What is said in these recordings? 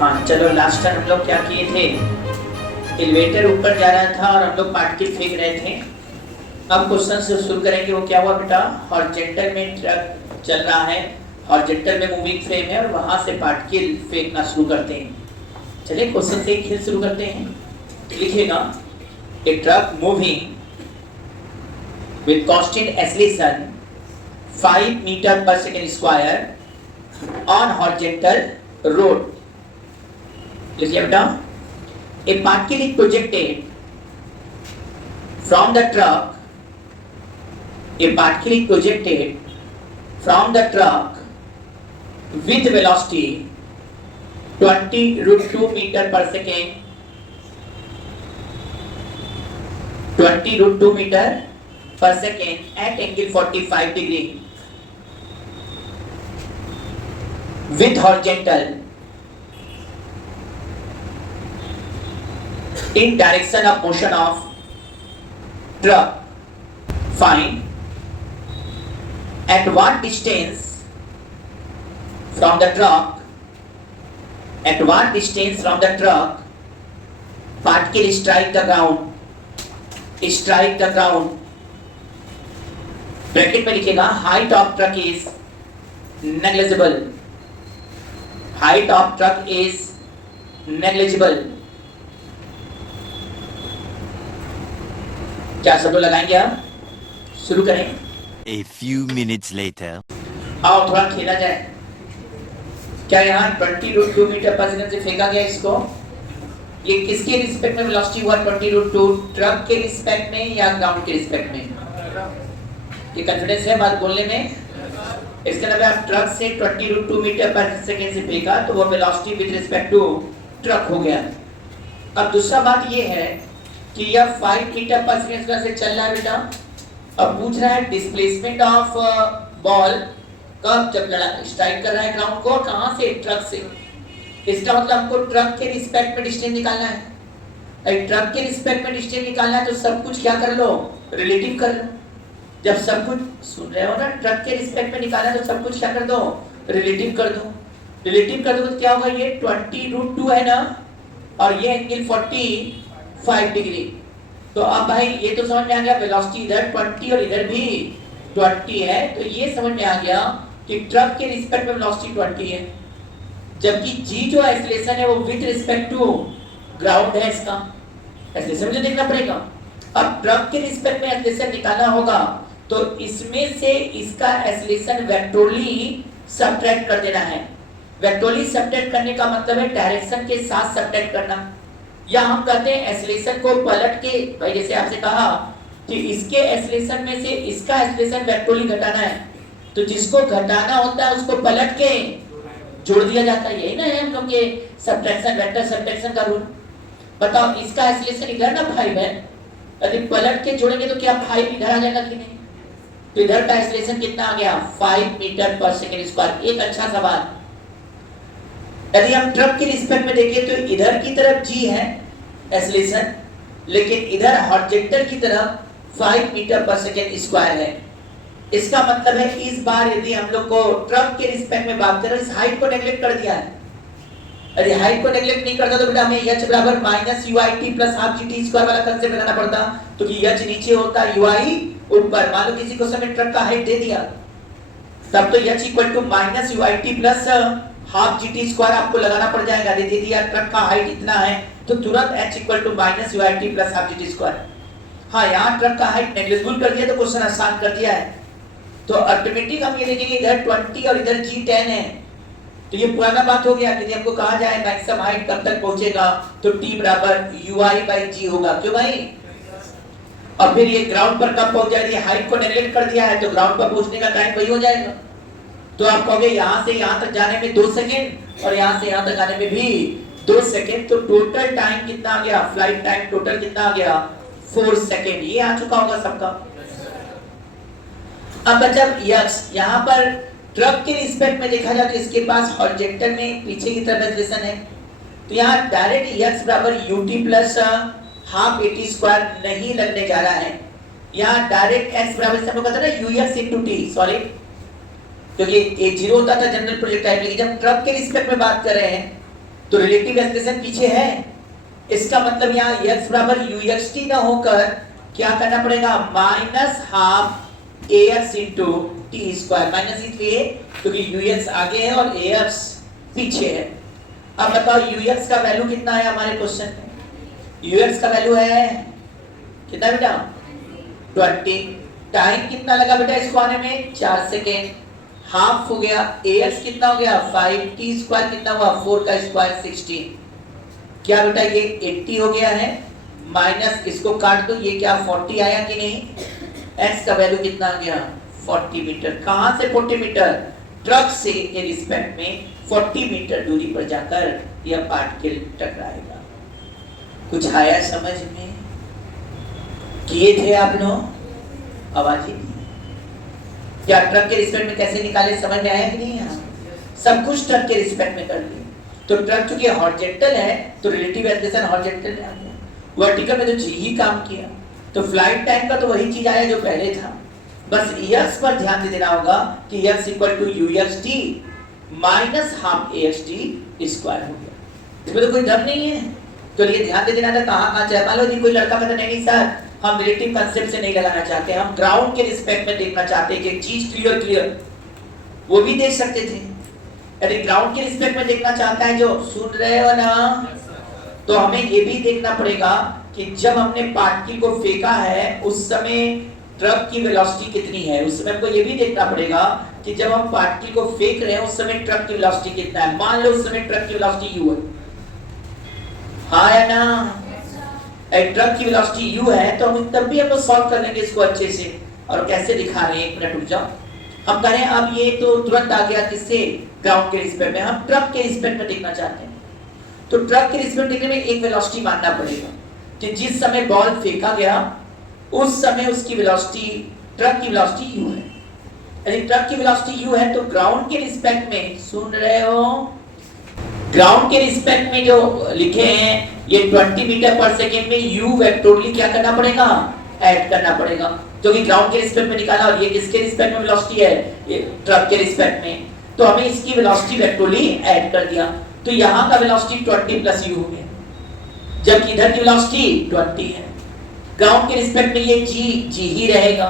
हाँ चलो, last time हम लोग क्या किए थे, एलिवेटर ऊपर जा रहा था और हम लोग पार्टिकल फेंक रहे थे। अब क्वेश्चन से शुरू करेंगे। वो क्या हुआ बेटा, हॉरिजॉन्टल में ट्रक चल रहा है, हॉरिजॉन्टल में मूविंग फ्रेम है और वहां से पार्टिकल फेंकना शुरू करते हैं। चलिए क्वेश्चन से खेल शुरू करते हैं। लिखिएगा, a truck moving with constant acceleration 5 meter per second square on horizontal road. लिखिए बेटा, a particle is projected from the truck. A particle is projected from the truck with velocity 20√2 meter per second. 20√2 meter per second at angle 45 degree with horizontal in direction of motion of truck. Find at what distance from the truck, at what distance from the truck particle strike the ground. Bracket में लिखेगा, height of truck is negligible, height of truck is negligible. क्या सब लोग लगाएंगे? आप शुरू करें। A few minutes later. आओ थोड़ा खेला जाए। क्या यहाँ 20√2 मीटर पर सेकंड से फेंका गया इसको? ये किसके रिस्पेक्ट में वेलोसिटी हुआ 20√2? ट्रक के रिस्पेक्ट में या ग्राउंड के रिस्पेक्ट में? ये कॉन्फिडेंस है बात बोलने में? इसके अलावा आप ट्रक से 20√2 मीटर पर सेकंड से फेंका तो वो velocity with respect to truck हो गया। अब दूसरा बात ये है कि यह 5 मीटर पर सेकंड से चल रहा है बेटा। अब पूछ रहा है डिस्प्लेसमेंट ऑफ बॉल कब, जब लड़ा स्ट्राइक कर रहा है ग्राउंड को, कहां से? ट्रक से। इसका मतलब हमको ट्रक के रिस्पेक्ट में डिस्टेंस निकालना है। अगर ट्रक के रिस्पेक्ट में डिस्टेंस निकालना है तो सब कुछ क्या कर लो, रिलेटिव कर लो। जब सब कुछ सुन रहे हो ना, ट्रक के रिस्पेक्ट में निकालना है तो सब कुछ क्या कर दो, रिलेटिव कर दो। रिलेटिव कर दो तो क्या होगा, ये 20√2 है ना, और ये एंगल 45 डिग्री। तो अब भाई ये तो समझ में आ गया, वेलोसिटी इधर 20 और इधर भी 20 है, तो ये समझ में आ गया कि ट्रक के रिस्पेक्ट में वेलोसिटी 20 है, जबकि जी जो एक्सेलरेशन है वो विद रिस्पेक्ट टू ग्राउंड है। इसका एक्सेलरेशन मुझे देखना पड़ेगा। अब ट्रक के रिस्पेक्ट में एक्सेलरेशन निकालना होगा तो इसमें से इसका एक्सेलरेशन वेक्टोरली सब्ट्रैक्ट कर देना है। वेक्टोरली सब्ट्रैक्ट करने का मतलब है डायरेक्शन के साथ सब्ट्रैक्ट करना, या हम कहते हैं एक्सेलरेशन को पलट के, भाई जैसे आपसे कहा कि इसके एक्सेलरेशन में से इसका एक्सेलरेशन वेक्टोरली घटाना है, तो जिसको घटाना होता है उसको पलट के जोड़ दिया जाता है। यही ना है हम लोग के सब्ट्रैक्शन, वेक्टर सब्ट्रैक्शन का रूल। बताओ, इसका एक्सेलरेशन इधर ना 5 है, यदि पलट के जोड़ेंगे तो क्या 5 इधर आ जाएगा कि नहीं? तो इधर का एक्सेलरेशन कितना आ गया, 5 मीटर पर सेकंड स्क्वायर। एक अच्छा सवाल। यदि हम ट्रक के रिस्पेक्ट में देखें तो इधर की तरफ जी है एक्सेलरेशन, लेकिन इधर हॉरिजॉन्टल की तरफ 5 मीटर पर सेकंड स्क्वायर है। इसका मतलब है इस बार यदि हम लोग को ट्रक के रिस्पेक्ट में बात करें, इस हाइट को नेग्लेक्ट कर दिया है। यदि हाइट को नेग्लेक्ट नहीं करता तो बेटा हमें h बराबर -uit plus half gt square वाला कंसेप्ट लगाना पड़ता, तो कि h नीचे होता, ui ऊपर। मान लो किसी को समय ट्रक का हाइट दे दिया, तब तो h equal to -uit plus half gt square आपको लगाना पड़ जाएगा। दे दिया ट्रक का हाइट इतना है तो तुरंत h equal to -uit plus half gt square. हाँ, यहाँ ट्रक का हाइट नेग्लिजिबल कर दिया तो क्वेश्चन आसान कर दिया है। तो ऑटोमेटिक हम ये देखेंगे इधर 20 और इधर g 10 है, तो ये पुराना बात हो गया। यदि हमको कहा जाए मैक्सिमम हाइट कब तक पहुंचेगा तो t बराबर ui/g होगा। क्यों भाई? और फिर ये ग्राउंड पर कब पहुंच जाएगी? हाइट को नेग्लेक्ट कर दिया है तो ग्राउंड पर पहुंचने का टाइम वही हो जाएगा। तो आप कहोगे यहां से यहां तक जाने में 2 सेकंड और यहां से यहां तक आने में भी 2 सेकंड, तो टोटल टाइम कितना आ गया? फ्लाइट टाइम टोटल कितना आ गया? 4 सेकंड। ये आ चुका होगा सबका। अब जब यहाँ पर ट्रक के रिस्पेक्ट में देखा जाए तो इसके पास हॉरिजॉन्टल में पीछे की तरफ एक्सेलरेशन है, तो यहाँ डायरेक्ट x बराबर ut plus half at square नहीं लगने जा रहा है। यहाँ डायरेक्ट x बराबर से हम लोग कहते हैं ना ux into t सॉलिड, क्योंकि ये जीरो होता था जनरल प्रोजेक्टाइल, लेकिन जब ट्रक के रिस्पेक्ट में बात कर रहे हैं तो रिलेटिव एक्सेलरेशन पीछे है, इसका मतलब यहाँ x बराबर uxt ना होकर क्या करना पड़ेगा, minus half ax into T square. Minus इसलिए क्योंकि ux आगे है और ax पीछे है। अब बताओ ux का वैल्यू कितना है हमारे क्वेश्चन में, ux का वैल्यू है कितना बेटा 20। टाइम कितना लगा बेटा इसको आने में 4 सेकेंड, हाफ हो गया, ax कितना हो गया 5, टी स्क्वायर कितना हुआ 4 का स्क्वायर 16। क्या बेटा ये 80 हो गया है, माइनस इसको काट दो, ये क्या 40 आया कि नहीं, x का वैल्यू कितना आ गया 40 मीटर। कहां से 40 मीटर, ट्रक से के रिस्पेक्ट में 40 मीटर दूरी पर जाकर यह पार्टिकल टकराएगा। कुछ आया समझ में, किए थे आप लोग, आवाज ही नहीं। क्या ट्रक के रिस्पेक्ट में कैसे निकाले, समझ में आया कि नहीं, सब कुछ ट्रक के रिस्पेक्ट में कर लिया। तो ट्रक चूंकि हॉरिजॉन्टल है तो रिलेटिव एक्सेलरेशन हॉरिजॉन्टल में आ गया, वर्टिकल में तो जी ही काम किया। तो फ्लाइट टाइम का तो वही चीज आया जो पहले था, बस x पर ध्यान दे देना होगा कि x equal to uxt minus half axt square हो गया। इसमें तो कोई दम नहीं है, तो ये ध्यान दे देना था कहाँ चाहे। मान लो जी कोई लड़का कहता नहीं सर हम रिलेटिव कंसेप्ट से नहीं लगाना चाहते, हम ग्राउंड के रिस्पेक्ट में देखना चाहते हैं कि एक चीज क्लियर, वो भी देख सकते थे। यदि ग्राउंड के रिस्पेक्ट में देखना चाहता है, जो सुन रहे हो ना, तो हमें ये भी देखना पड़ेगा कि जब हमने पार्टिकल को फेंका है उस समय ट्रक की वेलोसिटी कितनी है। उस समय हमको ये भी देखना पड़ेगा कि जब हम पार्टिकल को फेंक रहे हैं उस समय ट्रक की वेलोसिटी कितना है। मान लो उस समय ट्रक की वेलोसिटी u है, हाँ या ना, ट्रक की वेलोसिटी u है, तो हम तब भी हम लोग सॉल्व कर लेंगे इसको अच्छे से। और कैसे दिखा रहे हैं, एक मिनट रुक जाओ। हम कह रहे हैं अब ये तो तुरंत आ गया किससे, ग्राउंड के रिस्पेक्ट में, हम ट्रक के रिस्पेक्ट में देखना चाहते हैं। तो ट्रक के रिस्पेक्ट देखने में एक वेलोसिटी मानना पड़ेगा कि जिस समय बॉल फेंका गया उस समय उसकी वेलोसिटी, ट्रक की वेलोसिटी u है। यदि ट्रक की वेलोसिटी u है तो ग्राउंड के रिस्पेक्ट में, सुन रहे हो, ग्राउंड के रिस्पेक्ट में जो लिखे हैं ये 20 मीटर पर सेकेंड में u वेक्टोरली क्या करना पड़ेगा, ऐड करना पड़ेगा, क्योंकि ग्राउंड के रिस्पेक्ट में निकाला और ये किसके रिस्पेक्ट में वेलोसिटी है, ये ट्रक के रिस्पेक्ट में, तो हमें इसकी वेलोसिटी वेक्टोरली ऐड कर दिया। तो यहाँ का वेलोसिटी 20 प्लस u हो गया, जबकि इधर की वेलोसिटी 20 है। ग्राउंड के रिस्पेक्ट में ये g ही रहेगा,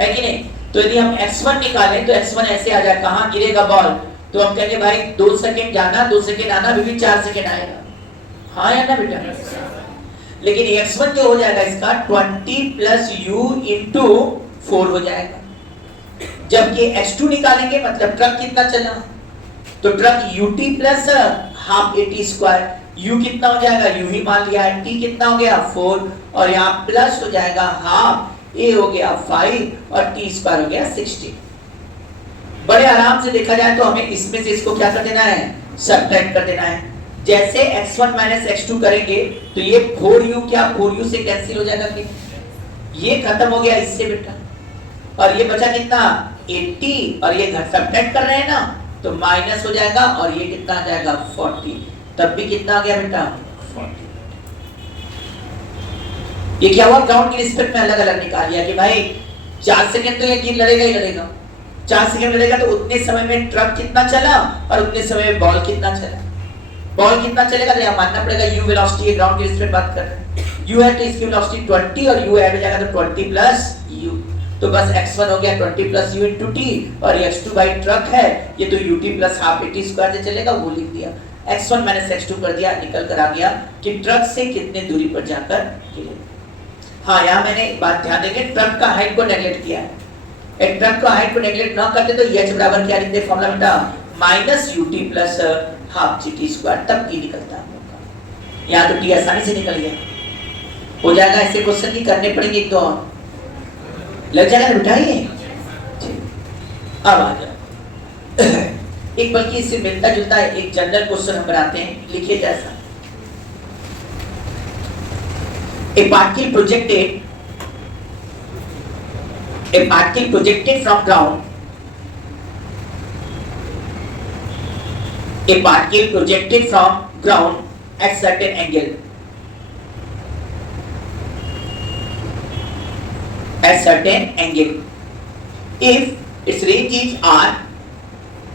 है कि नहीं। तो यदि हम x1 निकालें तो x1 ऐसे आ जाए, कहाँ गिरेगा बॉल, तो हम कहेंगे भाई 2 सेकंड जाना 2 सेकंड आना, भी 4 सेकंड आएगा, हाँ या ना बेटा। लेकिन x1 जो हो जाएगा इसका 20 प्लस u इंटू 4 हो जाएगा। जबकि x2 निकालेंगे मतलब ट्रक कितना चला, तो truck ut plus half at square, u कितना हो जाएगा, u ही मान लिया है, t कितना हो गया 4, और यहाँ प्लस हो जाएगा हाफ, a हो गया 5 और t स्क्वायर हो गया 60। बड़े आराम से देखा जाए तो हमें इसमें से इसको क्या कर देना है, सब्ट्रैक्ट कर देना है। जैसे x1 माइनस x2 करेंगे तो ये 4u क्या 4u से कैंसिल हो जाएगा, कि ये खत्म हो गया इससे बेटा, और ये बचा कितना 80, और ये सब्ट्रैक्ट कर रहे हैं ना तो माइनस हो जाएगा, और ये कितना आ जाएगा 40, तब भी कितना आ गया बेटा 40। ये क्या हुआ, ग्राउंड के रिस्पेक्ट में अलग अलग निकाल लिया कि भाई 4 सेकंड तो ये गेम लड़ेगा ही लड़ेगा, 4 सेकंड लड़ेगा तो उतने समय में ट्रक कितना चला और उतने समय में बॉल कितना चला। बॉल कितना चलेगा तो यहाँ मानना पड़ेगा u वेलोसिटी है, ग्राउंड के रिस्पेक्ट बात कर रहे हैं, u है तो इसकी वेलोसिटी 20 और u ऐड हो जाएगा तो 20 प्लस u, तो बस x1 हो गया 20 प्लस u इंटू टी, और x2 बाई ट्रक है ये तो ut plus half at square से चलेगा, वो लिख दिया। x1 माइनस x2 कर दिया, निकल कर आ गया कि ट्रक से कितने दूरी पर जाकर गिरे। हाँ यहाँ मैंने एक बात ध्यान देंगे, ट्रक का हाइट को नेगलेक्ट किया है। एक ट्रक का हाइट को नेगलेक्ट ना करते तो h बराबर क्या लिखते फॉर्मूला बेटा, minus ut plus half gt square, तब की निकलता है। यहाँ तो t आसानी से निकल गया, हो जाएगा। ऐसे क्वेश्चन ही करने पड़ेंगे, एक तो और लग जाएगा ना बेटा ये। अब आ जाओ एक, बल्कि इससे मिलता जुलता है एक जनरल क्वेश्चन हम बनाते हैं, लिखिए जैसा, a particle projected from ground, a particle projected from ground at certain angle, if its range is r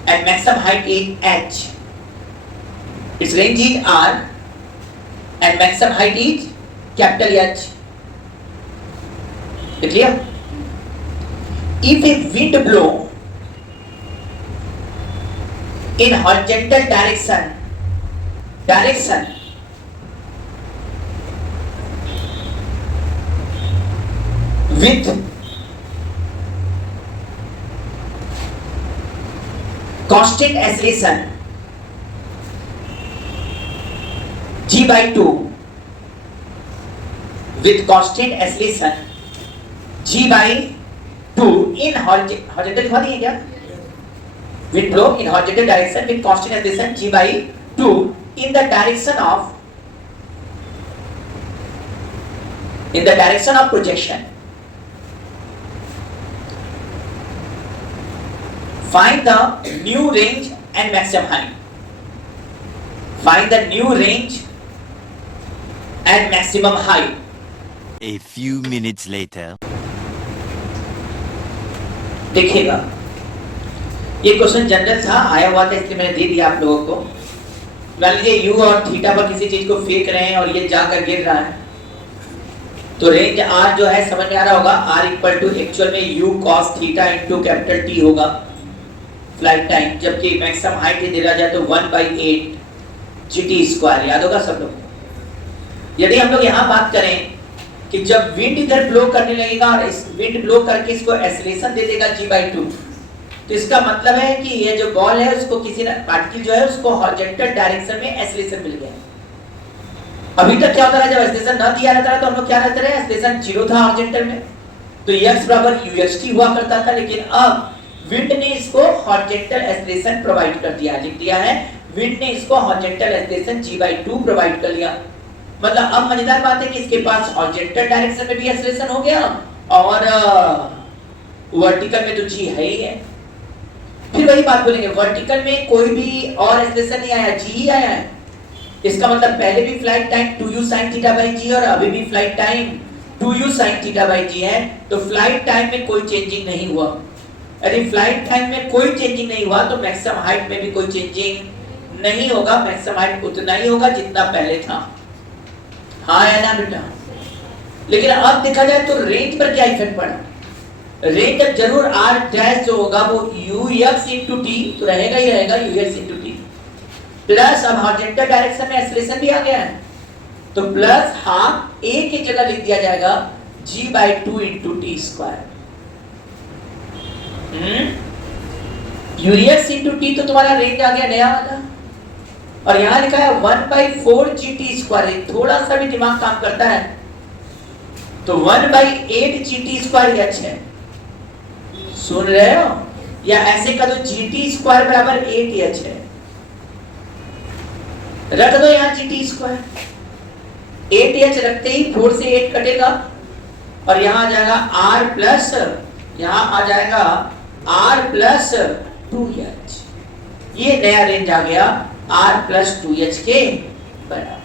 and maximum height is h, its range is R and maximum height is capital H. Is clear? If a wind blow in horizontal direction with constant acceleration g by 2 with constant acceleration g by 2 in horizontal लिखवा दिए क्या? Wind blow in horizontal direction with constant acceleration g by 2 in the direction of projection. Find the new range and maximum height. Find the new range and maximum height. A few minutes later. देखिएगा, ये question general था, आया हुआ था, इसलिए मैंने दे दिया आप लोगों को। मान लीजिए u और थीटा पर किसी चीज को फेंक रहे हैं और ये जाकर गिर रहा है, तो रेंज r जो है समझ में आ रहा होगा, r इक्वल टू एक्चुअल में u cos theta into capital T होगा फ्लाइट टाइम, जबकि मैक्सिमम हाइट ही दिया जाए तो 1/8 gt स्क्वायर। याद होगा सब लोग? यदि हम लोग यहाँ बात करें कि जब विंड इधर ब्लो करने लगेगा और इस विंड ब्लो करके इसको एक्सेलरेशन दे देगा g/2, तो इसका मतलब है कि ये जो बॉल है उसको किसी ने पार्टिकल जो है उसको हॉरिजॉन्टल डायरेक्शन में एक्सेलरेशन मिल गया। अभी तक क्या होता है, जब एक्सेलरेशन न दिया रहता है तो हम लोग क्या रहते रहे, एक्सेलरेशन 0 था हॉरिजॉन्टल में, तो x बराबर uxt हुआ करता था। लेकिन अब विंड ने इसको हॉरिजॉन्टल एक्सेलरेशन प्रोवाइड कर दिया, लिख दिया है विंड ने इसको हॉरिजॉन्टल एक्सेलरेशन g/2 प्रोवाइड कर लिया। मतलब अब मजेदार बात है कि इसके पास हॉरिजॉन्टल डायरेक्शन में भी एक्सेलरेशन हो गया और वर्टिकल में तो g है ही है। फिर वही बात बोलेंगे, वर्टिकल में कोई भी और एक्सेलरेशन नहीं आया, g ही आया है। इसका मतलब पहले भी flight time 2u sin θ/g और अभी भी flight time 2u sin θ/g है, तो फ्लाइट टाइम में कोई चेंजिंग नहीं हुआ। यदि फ्लाइट टाइम में कोई चेंजिंग नहीं हुआ तो मैक्सिमम हाइट में भी कोई चेंजिंग नहीं होगा, मैक्सिमम हाइट उतना ही होगा जितना पहले था। हाँ या ना बेटा? लेकिन अब देखा जाए तो रेंज पर क्या इफेक्ट पड़ा? रेंज अब जरूर r डैश जो होगा वो ux into t तो रहेगा ही रहेगा, ux into t प्लस अब हॉरिजॉन्टल डायरेक्शन में एक्सेलरेशन भी आ गया है, तो प्लस हाफ a की जगह लिख दिया जाएगा g/2 into t square. ux into t तो तुम्हारा रेंज आ गया नया वाला, और यहाँ लिखा है 1/4 gt स्क्वायर। थोड़ा सा भी दिमाग काम करता है तो 1/8 gt स्क्वायर h है। सुन रहे हो? या ऐसे कर दो gt स्क्वायर बराबर 8h है, रख दो यहाँ gt स्क्वायर, 8h रखते ही 4 से 8 कटेगा और यहाँ आ जाएगा r प्लस, यहाँ आ जाएगा r प्लस 2h। ये नया रेंज आ गया r प्लस 2h के बराबर।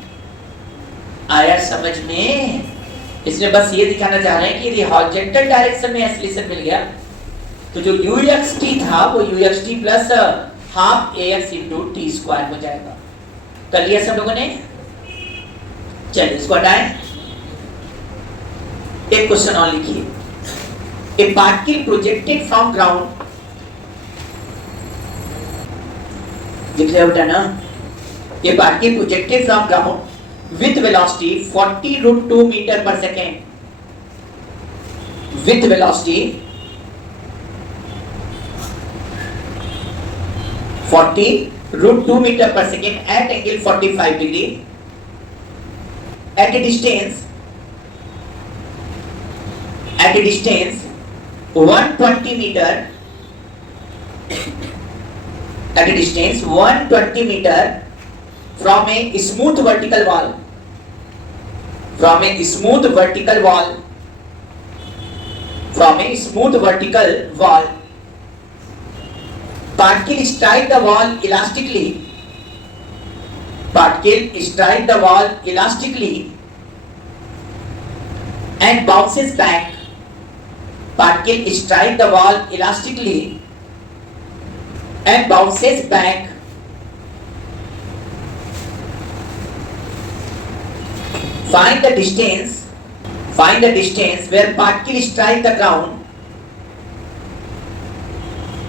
आया समझ में? इसमें बस ये दिखाना चाह रहे हैं कि यदि हॉरिजॉन्टल डायरेक्शन में एक्सेलरेशन मिल गया तो जो uxt था वो uxt plus half ax into t square हो जाएगा। कर लिया सब लोगों ने? चलिए इसको हटाएं। एक क्वेश्चन और लिखिए, ए पार्टिकल प्रोजेक्टेड फ्रॉम ग्राउंड, दिख रहा है बेटा ना? ए particle projected from ground with velocity 40√2 meter per second, with velocity 40√2 meter per second at angle 45 degree at a distance 120 meter, at a distance 120 meter from a smooth vertical wall, from a smooth vertical wall, from a smooth vertical wall, particle strike the wall elastically, particle strike the wall elastically and bounces back, particle strike the wall elastically and bounces back Find the distance where particle strike the ground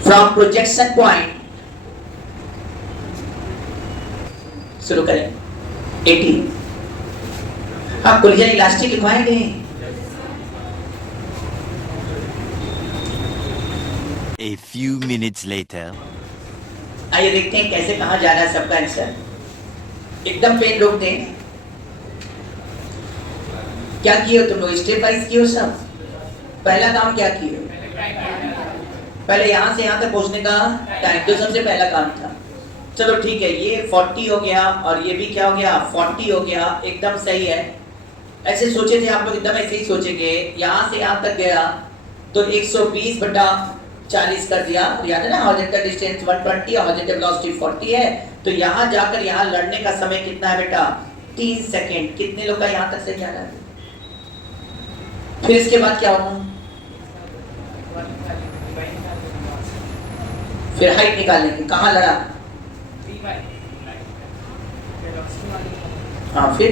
from projection point. शुरू करें 80. हाँ, collision elastic लिखवाएंगे. A few minutes later. आइए देखते हैं कैसे कहाँ जा रहा है सबका आंसर. एकदम पेन रोक दें. क्या किए हो तुम लोग? स्टेप वाइज किए हो सब. पहला काम क्या किए? पहले यहाँ से यहाँ तक पहुँचने का टाइम तो सबसे पहला काम था. चलो ठीक है, ये 40 हो गया और ये भी क्या हो गया 40 हो गया. एकदम सही है. ऐसे सोचे थे आप लोग, एकदम ऐसे ही सोचेंगे. यहाँ से यहाँ तक गया तो 120/40 कर दिया. याद है ना, हॉरिजॉन्टल डिस्टेंस 120 और हॉरिजॉन्टल वेलोसिटी 40 है. तो यहाँ जाकर यहाँ लड़ने का समय कितना है बेटा? 3 सेकेंड. कितने लोग का यहाँ तक से जा रहा है? फिर इसके बाद क्या होगा? फिर हाइट निकालेंगे. कहाँ लड़ा? हाँ, फिर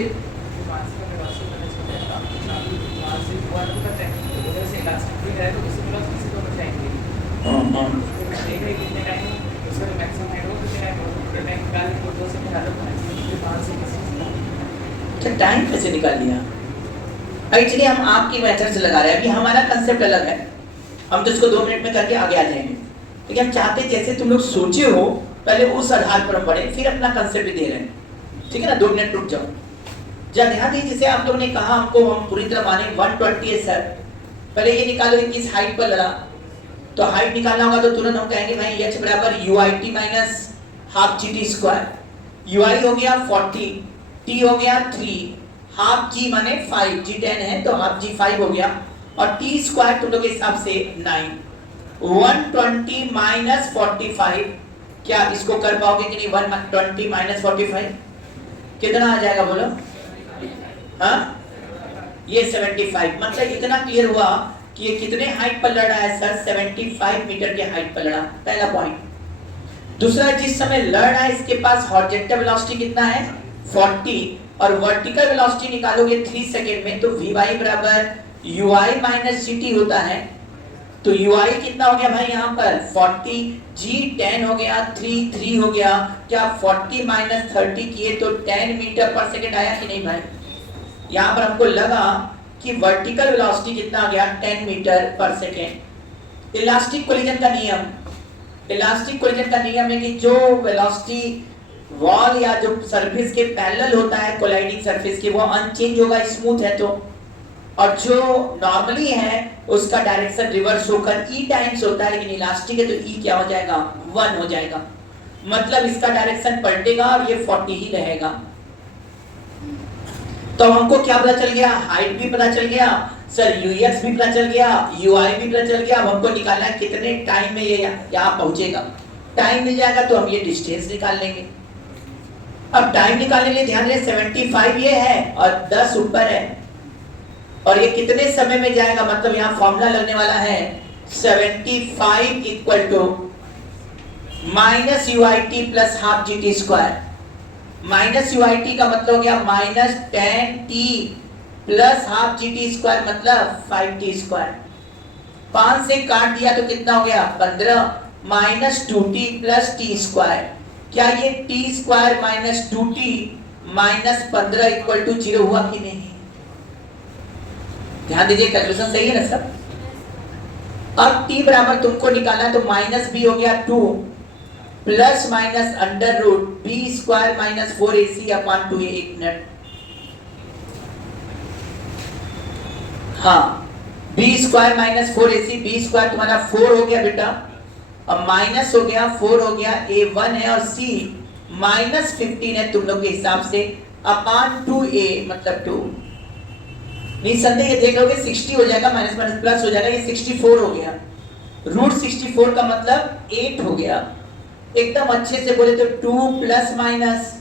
टाइम कैसे निकाल लिया? एक्चुअली हम आपकी मेथड से लगा रहे हैं. अभी हमारा कंसेप्ट अलग है. हम तो इसको 2 मिनट में करके आगे आ जाएंगे. लेकिन हम चाहते जैसे तुम लोग सोचे हो पहले उस आधार पर हम पढ़े, फिर अपना कंसेप्ट भी दे रहे हैं. ठीक है ना? 2 मिनट रुक जाओ. जब ध्यान दीजिए, जैसे आप लोगों ने कहा हमको, हम पूरी तरह माने 120 है सर. पहले ये निकालो कि किस हाइट पर लड़ा. तो हाइट निकालना होगा तो तुरंत हम कहेंगे भाई h बराबर UIT minus half GT square. UI हो गया 40, T हो गया 3, हाफ G माने 5, G 10 है तो हाफ G 5 हो गया और T स्क्वायर तुम लोग के हिसाब से 9. 120 माइनस 45. क्या इसको कर पाओगे कि नहीं? 120 माइनस 45 कितना आ जाएगा बोलो? हाँ, ये 75. मतलब इतना क्लियर हुआ कि ये कितने हाइट पर लड़ रहा है सर? 75 मीटर के हाइट पर लड़ा. पहला पॉइंट. दूसरा, जिस समय लड़ रहा है इसके पास हॉरिजॉन्टल वेलोसिटी कितना है? 40 और वर्टिकल वेलोसिटी निकालोगे 3 सेकंड में तो Vy बराबर UI माइनस GT होता है. तो UI कितना हो गया भाई यहाँ पर? 40, G 10 हो गया, 3 हो गया. क्या 40 माइनस 30 किए तो 10 मीटर पर सेकंड आया कि नहीं भाई? यहाँ पर हमको लगा कि वर्टिकल वेलोसिटी कितना आ गया? 10 मीटर पर सेकेंड. इलास्टिक कोलिजन का नियम, इलास्टिक कोलिजन का नियम है कि जो वेलोसिटी वॉल या जो सरफेस के पैरेलल होता है कोलाइडिंग सरफेस के, वो अनचेंज होगा, स्मूथ है तो. और जो नॉर्मली है उसका डायरेक्शन रिवर्स होकर E टाइम्स होता है. लेकिन इलास्टिक है तो E क्या हो जाएगा? 1 हो जाएगा. मतलब इसका डायरेक्शन पलटेगा और ये 40 ही रहेगा. तो हमको क्या पता चल गया? हाइट भी पता चल गया सर, UX भी पता चल गया, UI भी पता चल गया. अब हमको निकालना है कितने टाइम में ये यहाँ पहुंचेगा. टाइम मिल जाएगा तो हम ये डिस्टेंस निकाल लेंगे. अब टाइम निकालने के लिए ध्यान दें 75 ये है और 10 ऊपर है और ये कितने समय में जाएगा? मतलब यहाँ फॉर्मूला लगने वाला है 75 equal to minus UIT plus half GT square. Minus UIT का मतलब हो गया minus 10T plus half GT square मतलब 5T स्क्वायर. 5 से काट दिया तो कितना हो गया? 15 minus 2T plus T square. क्या ये T square minus 2T minus 15 equal to 0 हुआ कि नहीं? ध्यान दीजिए, कैलकुलेशन सही है ना सब? अब T बराबर तुमको निकालना है तो माइनस B हो गया 2 plus minus under root B square minus 4AC upon 2A. एक मिनट. हाँ, B square minus 4AC. B square तुम्हारा 4 हो गया बेटा, अब माइनस हो गया 4 हो गया, A1 है और C माइनस 15 है तुम लोग के हिसाब से अपॉन 2A मतलब 2. निसंदेह ये देख लोगे 60 हो जाएगा, माइनस माइनस प्लस हो जाएगा, ये 64 हो गया. रूट 64 का मतलब 8 हो गया. एकदम अच्छे से बोले तो 2 प्लस माइनस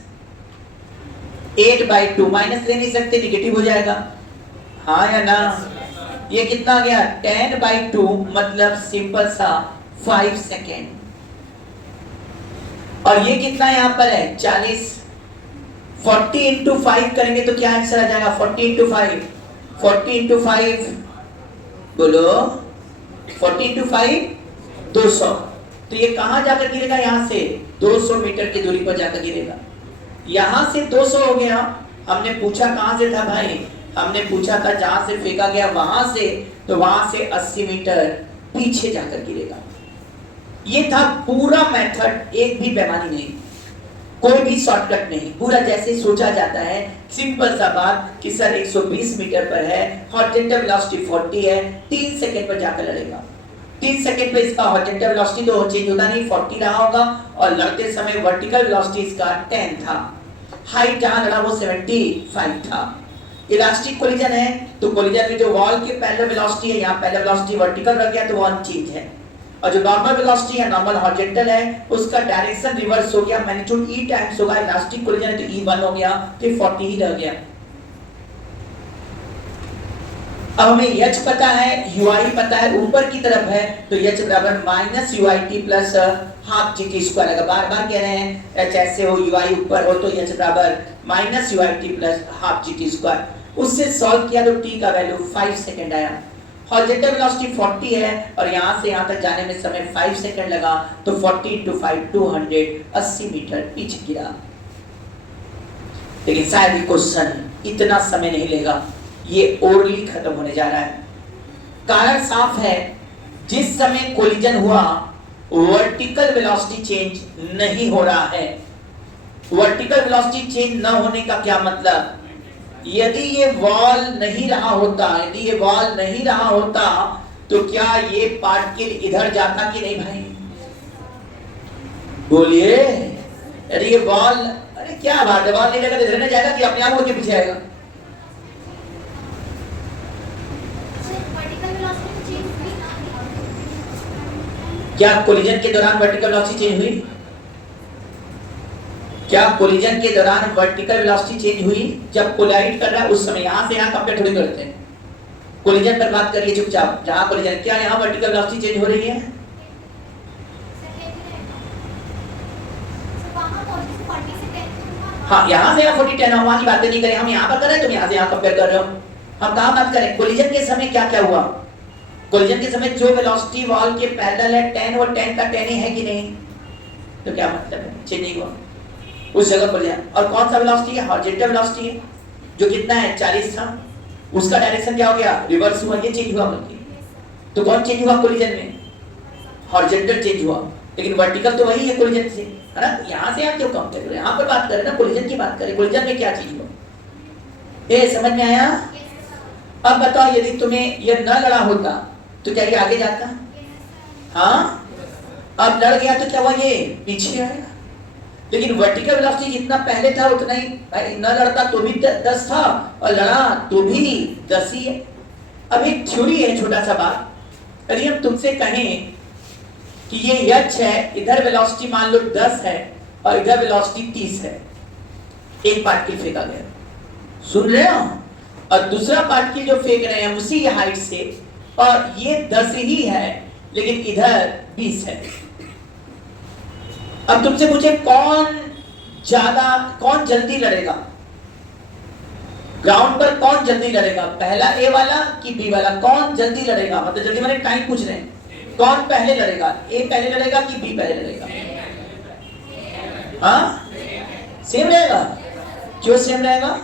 8/2. माइनस ले नहीं सकते, निगेटिव हो जाएगा. हाँ या ना? ये कितना आ गया? 10/2 मतलब सिंपल सा 5 सेकेंड. और ये कितना यहाँ पर है? 40. 40 इंटू 5 करेंगे तो क्या आंसर आ जाएगा? 40 इंटू 5, 40 इंटू 5 बोलो, 40 इंटू 5 200। तो ये कहां जाकर गिरेगा? यहां से 200 मीटर की दूरी पर जाकर गिरेगा। यहां से 200 हो गया। हमने पूछा कहां से था भाई? हमने पूछा था जहां से फेंका गया वहां से, तो वहां से 80 मीटर पीछे जाकर गिरेगा। ये था पूरा मेथड, एक भी बेईमानी नहीं, कोई भी शॉर्टकट नहीं, पूरा जैसे सोचा जाता है। सिंपल सा बात कि सर 120 मीटर पर है, हॉरिजॉन्टल वेलोसिटी 40 है, 3 सेकंड पर जाकर लड़ेगा। 3 सेकंड पे इसका हॉरिजॉन्टल वेलोसिटी तो चेंज होता नहीं, 40 रहा होगा, और लड़ते समय वर्टिकल वेलोसिटी इसका 10 था। हाइट जहां लड़ा वो 75 था। इलास्टिक कोलिजन है तो कोलिजन में जो वॉल के पैरेलल वेलोसिटी है, यहाँ पैरेलल वेलोसिटी वर्टिकल रह गया तो वो अनचेंज है, और जो नॉर्मल वेलोसिटी है, नॉर्मल हॉरिजॉन्टल है, उसका डायरेक्शन रिवर्स हो गया, मैग्नीट्यूड e टाइम्स होगा। इलास्टिक कोलिजन है तो e1 हो गया, तो 40 ही रह गया। अब हमें h पता है, ui पता है, ऊपर की तरफ है, तो h बराबर minus uit plus half gt square है। बार बार कह रहे हैं h ऐसे हो, ui ऊपर हो, तो h बराबर minus uit plus half gt square. उससे सॉल्व किया तो t का वैल्यू 5 सेकंड आया। हॉरिजॉन्टल वेलोसिटी 40 है और यहां से यहां तक जाने में समय 5 सेकंड लगा, तो 40 into 5 280 मीटर पीछे गिरा। लेकिन शायद ये क्वेश्चन इतना समय नहीं लेगा, ये ओरली खत्म होने जा रहा है। कारण साफ है, जिस समय कोलिजन हुआ वर्टिकल वेलोसिटी चेंज नहीं हो रहा है। वर्टिकल वेलोसिटी चेंज न होने का क्या मतलब? यदि ये वॉल नहीं रहा होता, यदि ये वॉल नहीं रहा होता, तो क्या ये पार्टिकल इधर जाता कि नहीं भाई? बोलिए। अरे ये वॉल, अरे क्या बात है, वॉल नहीं रहेगा तो इधर नहीं जाएगा कि अपने आप होके पीछे आएगा? क्या कोलिजन के दौरान वर्टिकल वेलोसिटी चेंज हुई? क्या कोलिजन के दौरान वर्टिकल वेलोसिटी चेंज हुई? जब कोलाइड कर रहा है उस समय, यहां से यहां कंपेयर थोड़ी करते हैं। कोलिजन पर बात करिए चुपचाप, जहां कोलिजन, क्या यहां वर्टिकल वेलोसिटी चेंज हो रही है? हाँ, यहां से यहां 40 10 वहां की बातें नहीं करें, हम यहां पर कर रहे हैं, तुम यहां से यहां कंपेयर कर रहे हो। हम कहां बात करें? कोलिजन के समय क्या क्या हुआ? कोलिजन के समय जो वेलोसिटी वॉल के पैरेलल है 10, वो 10 का 10 ही है कि नहीं? तो क्या मतलब है? चेंज नहीं हुआ उस जगह पर जाए। और कौन सा वेलोसिटी है? हॉरिजॉन्टल वेलोसिटी है, जो कितना है 40 था, उसका डायरेक्शन क्या हो गया? रिवर्स हुआ, ये चेंज हुआ बल्कि। तो कौन चेंज हुआ कोलिजन में? हॉरिजॉन्टल चेंज हुआ, लेकिन वर्टिकल तो वही है कोलिजन से, है ना? यहां से आप क्यों कम कर रहे हो? यहां पर बात करें ना, कोलिजन की बात करें, कोलिजन में क्या चीज हुआ? ये समझ में आया? अब बताओ, यदि तुम्हें ये न लड़ा होता तो क्या ये आगे जाता? हाँ, अब लड़ गया तो क्या हुआ? ये पीछे आएगा। लेकिन वर्टिकल वेलोसिटी जितना पहले था उतना ही, न लड़ता तो भी 10 था, और लड़ा तो भी 10 ही है। अब एक थ्योरी है, छोटा सा बात, यदि हम तुमसे कहें कि ये h है, इधर वेलोसिटी मान लो 10 है और इधर वेलोसिटी 30 है, एक पार्टिकल फेंका गया, सुन रहे हो? और दूसरा पार्टिकल जो फेंक रहे हैं उसी हाइट से, और ये 10 ही है लेकिन इधर 20 है। अब तुमसे पूछे कौन जल्दी लड़ेगा? ग्राउंड पर कौन जल्दी लड़ेगा? पहला ए वाला कि बी वाला? कौन जल्दी लड़ेगा? मतलब जल्दी मैंने टाइम पूछ रहे हैं, कौन पहले लड़ेगा? ए पहले लड़ेगा कि बी पहले लड़ेगा? हाँ, सेम रहेगा। क्यों सेम रहेगा?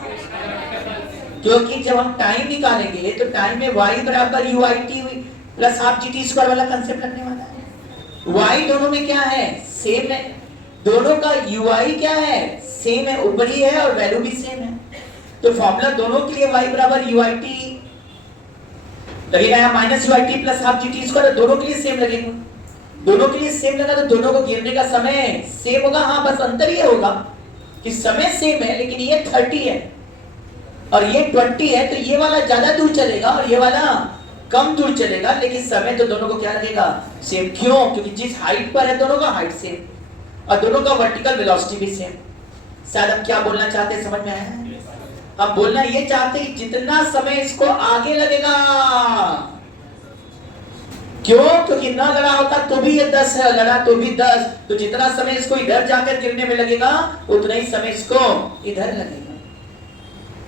क्योंकि जब हम टाइम निकालेंगे तो टाइम में y बराबर uit plus half gt square वाला कंसेप्ट लगने वाला है। y दोनों में क्या है? सेम है। दोनों का ui क्या है? सेम है, ऊपरी है, और वैल्यू भी सेम है। तो फॉर्मूला दोनों के लिए y बराबर uit लगेगा, यहाँ minus uit plus half gt square, दोनों के लिए सेम लगेगा। दोनों के लिए सेम लगा तो दोनों को गिरने का समय सेम होगा। हाँ, बस अंतर ये होगा कि समय सेम है, लेकिन ये 30 है और ये 20 है, तो ये वाला ज्यादा दूर चलेगा और ये वाला कम दूर चलेगा, लेकिन समय तो दोनों को क्या लगेगा? सेम। क्यों? क्योंकि जिस हाइट पर है दोनों का हाइट सेम और दोनों का वर्टिकल वेलोसिटी भी सेम। शायद हम क्या बोलना चाहते हैं, समझ में आया? हम बोलना ये चाहते हैं जितना समय इसको आगे लगेगा, क्यों? क्योंकि ना लड़ा होता तो भी ये 10 है, लड़ा तो भी 10, तो जितना समय इसको इधर जाकर गिरने में लगेगा उतना ही समय इसको इधर लगेगा।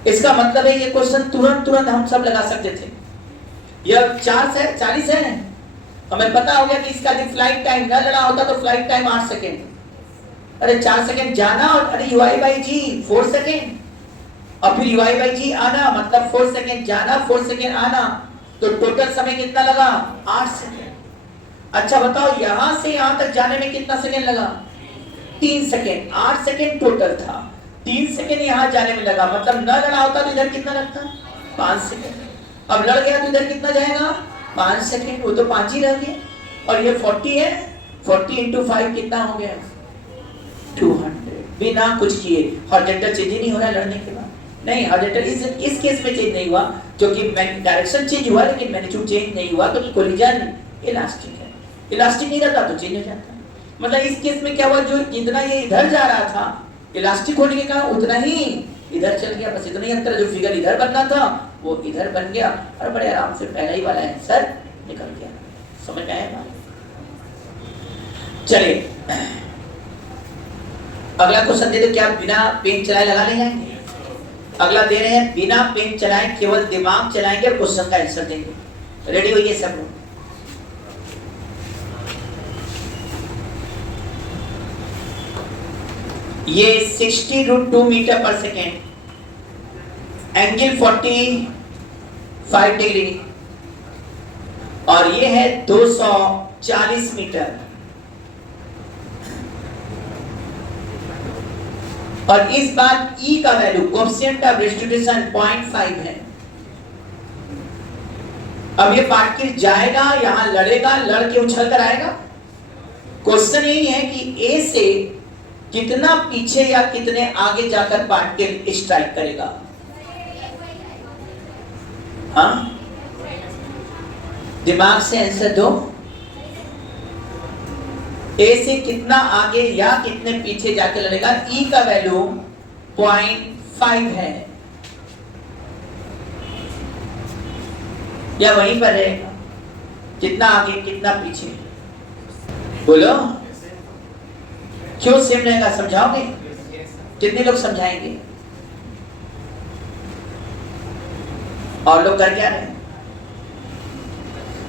इसका मतलब है ये क्वेश्चन तुरंत तुरंत हम सब लगा सकते थे। यह 40 है, हमें पता हो गया कि इसका फ्लाइट टाइम ना लड़ा होता तो फ्लाइट टाइम 8 सेकेंड, अरे 4 सेकेंड जाना और अरे u/g 4 सेकेंड, और फिर u/g आना मतलब 4 सेकेंड जाना 4 सेकेंड आना, तो टोटल समय कितना लगा? 8 सेकेंड। अच्छा बताओ यहां से यहां तक जाने में कितना सेकेंड लगा? 3 सेकेंड। 8 सेकेंड टोटल था, 3 सेकेंड यहां जाने में लगा, मतलब न लड़ा होता तो इधर कितना लगता? 5 सेकेंड। अब लड़ गया तो इधर कितना जाएगा? 5 सेकेंड, वो तो 5 ही रह गए। और ये 40 है, 40 इंटू 5 कितना हो गया? 200। बिना कुछ किए। हॉरिजॉन्टल चेंज ही नहीं हो रहा लड़ने के बाद। नहीं, हॉरिजॉन्टल इस केस में चेंज नहीं हुआ, क्योंकि डायरेक्शन चेंज हुआ लेकिन मैग्नीट्यूड चेंज नहीं हुआ, क्योंकि कोलिजन इलास्टिक है। इलास्टिक नहीं रहता तो चेंज हो जाता। मतलब इस केस में क्या हुआ, जो जितना ये इधर जा रहा था इलास्टिक होने के कारण उतना ही इधर चल गया, बस इतना ही अंतर। जो फिगर इधर बनना था वो इधर बन गया, और बड़े आराम से पहला ही वाला आंसर निकल गया। समझ में आया? चलिए अगला क्वेश्चन दे दो, क्या बिना पेन चलाए लगा ले जाएंगे? अगला दे रहे हैं, बिना पेन चलाए केवल दिमाग चलाएंगे और क्वेश्चन का आंसर देंगे। रेडी होइए सब लोग। ये 60√2 मीटर पर सेकेंड, एंगल 45 डिग्री, और ये है 240 मीटर। और इस बार E का वैल्यू कोएफिशिएंट ऑफ डिस्ट्रीब्यूशन 0.5 है। अब ये पार्टिकल जाएगा, यहां लड़ेगा, लड़ के उछल कर आएगा। क्वेश्चन यही है कि A से कितना पीछे या कितने आगे जाकर पार्टिकल स्ट्राइक करेगा। हाँ, दिमाग से आंसर दो। A से कितना आगे या कितने पीछे जाके लड़ेगा। E का वैल्यू 0.5 है, या वहीं पर रहेगा? कितना आगे कितना पीछे? बोलो, क्यों सेम रहेगा? समझाओगे? कितने लोग समझाएंगे? और लोग कर क्या रहे?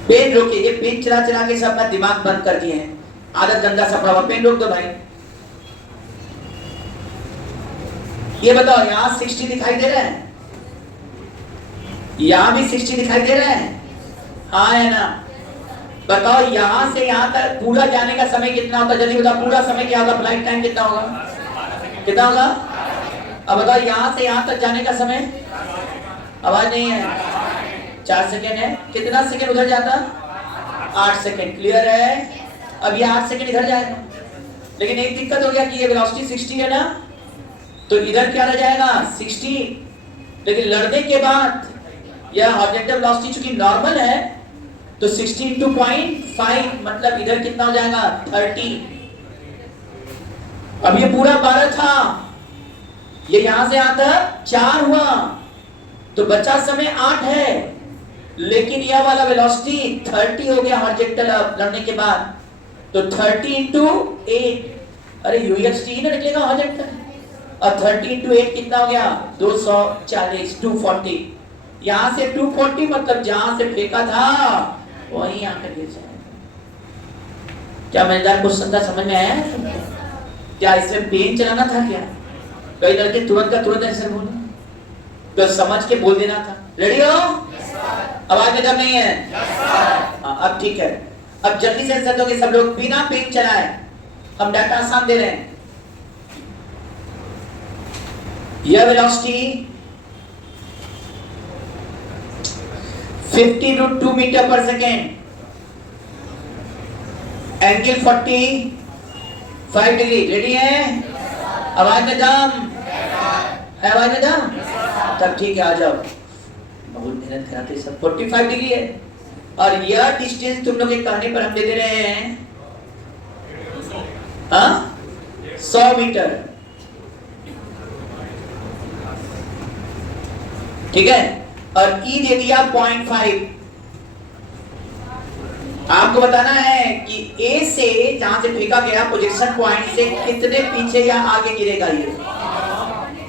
पेन रोके। ये पेन चला चला के सब अपना दिमाग बंद कर दिए हैं, आदत गंदा सा पड़ा हुआ। पेन रोक दो भाई। ये बताओ, यहां 60 दिखाई दे रहा है, यहां भी 60 दिखाई दे रहा है, हाँ है ना? बताओ यहां से यहां तक पूरा जाने का समय कितना होता है? जल्दी बताओ, पूरा समय क्या होगा? फ्लाइट टाइम कितना होगा? कितना होगा? अब बताओ यहां से यहां तक जाने का समय, आवाज नहीं है, 4 सेकेंड है। कितना सेकेंड उधर जाता? 8 सेकेंड। क्लियर है? अब ये 8 सेकेंड इधर जाएगा, लेकिन एक दिक्कत हो गया कि ये वेलोसिटी 60 है ना, तो इधर क्या रह जाएगा? 60। लेकिन लड़ने के बाद यह हॉरिजॉन्टल वेलोसिटी चूंकि नॉर्मल है, तो 60 इंटू 0.5 मतलब इधर कितना हो जाएगा? 30। अब ये पूरा 12 था, ये यहां से आता 4 हुआ, तो बचा समय 8 है, लेकिन यह वाला वेलोसिटी 30 हो गया हॉरिजॉन्टल लड़ने के बाद, तो 30 इंटू 8, अरे UHT ना निकलेगा हॉरिजॉन्टल, और 30 इंटू 8 कितना हो गया? 240, 240। यहां से 240 मतलब जहां से फेंका था वहीं आकर गिर जाएगा। क्या मजेदार क्वेश्चन था? समझ में आया? क्या इसमें पेन चलाना था क्या? कई लड़के तुरंत का तुरंत आंसर बोले, तो समझ के बोल देना था। रेडी हो? आवाज में दम नहीं है? हाँ, अब ठीक है। अब जल्दी से आंसर दोगे सब लोग, बिना पेन चलाए। हम डाटा आसान दे रहे हैं। यह वेलोसिटी 50√2 मीटर पर सेकेंड, एंगल 45 डिग्री। रेडी है? आवाज में दम है? आवाज में दम? तब ठीक है, आ जाओ। बहुत मेहनत कराते सब। 45 डिग्री है, और यह डिस्टेंस तुम लोग के कहने पर हम दे दे रहे हैं 100 मीटर। ठीक है, और E दे दिया 0.5, आपको बताना है कि ए से जहां से फेंका गया पोजीशन पॉइंट से कितने पीछे या आगे गिरेगा ये,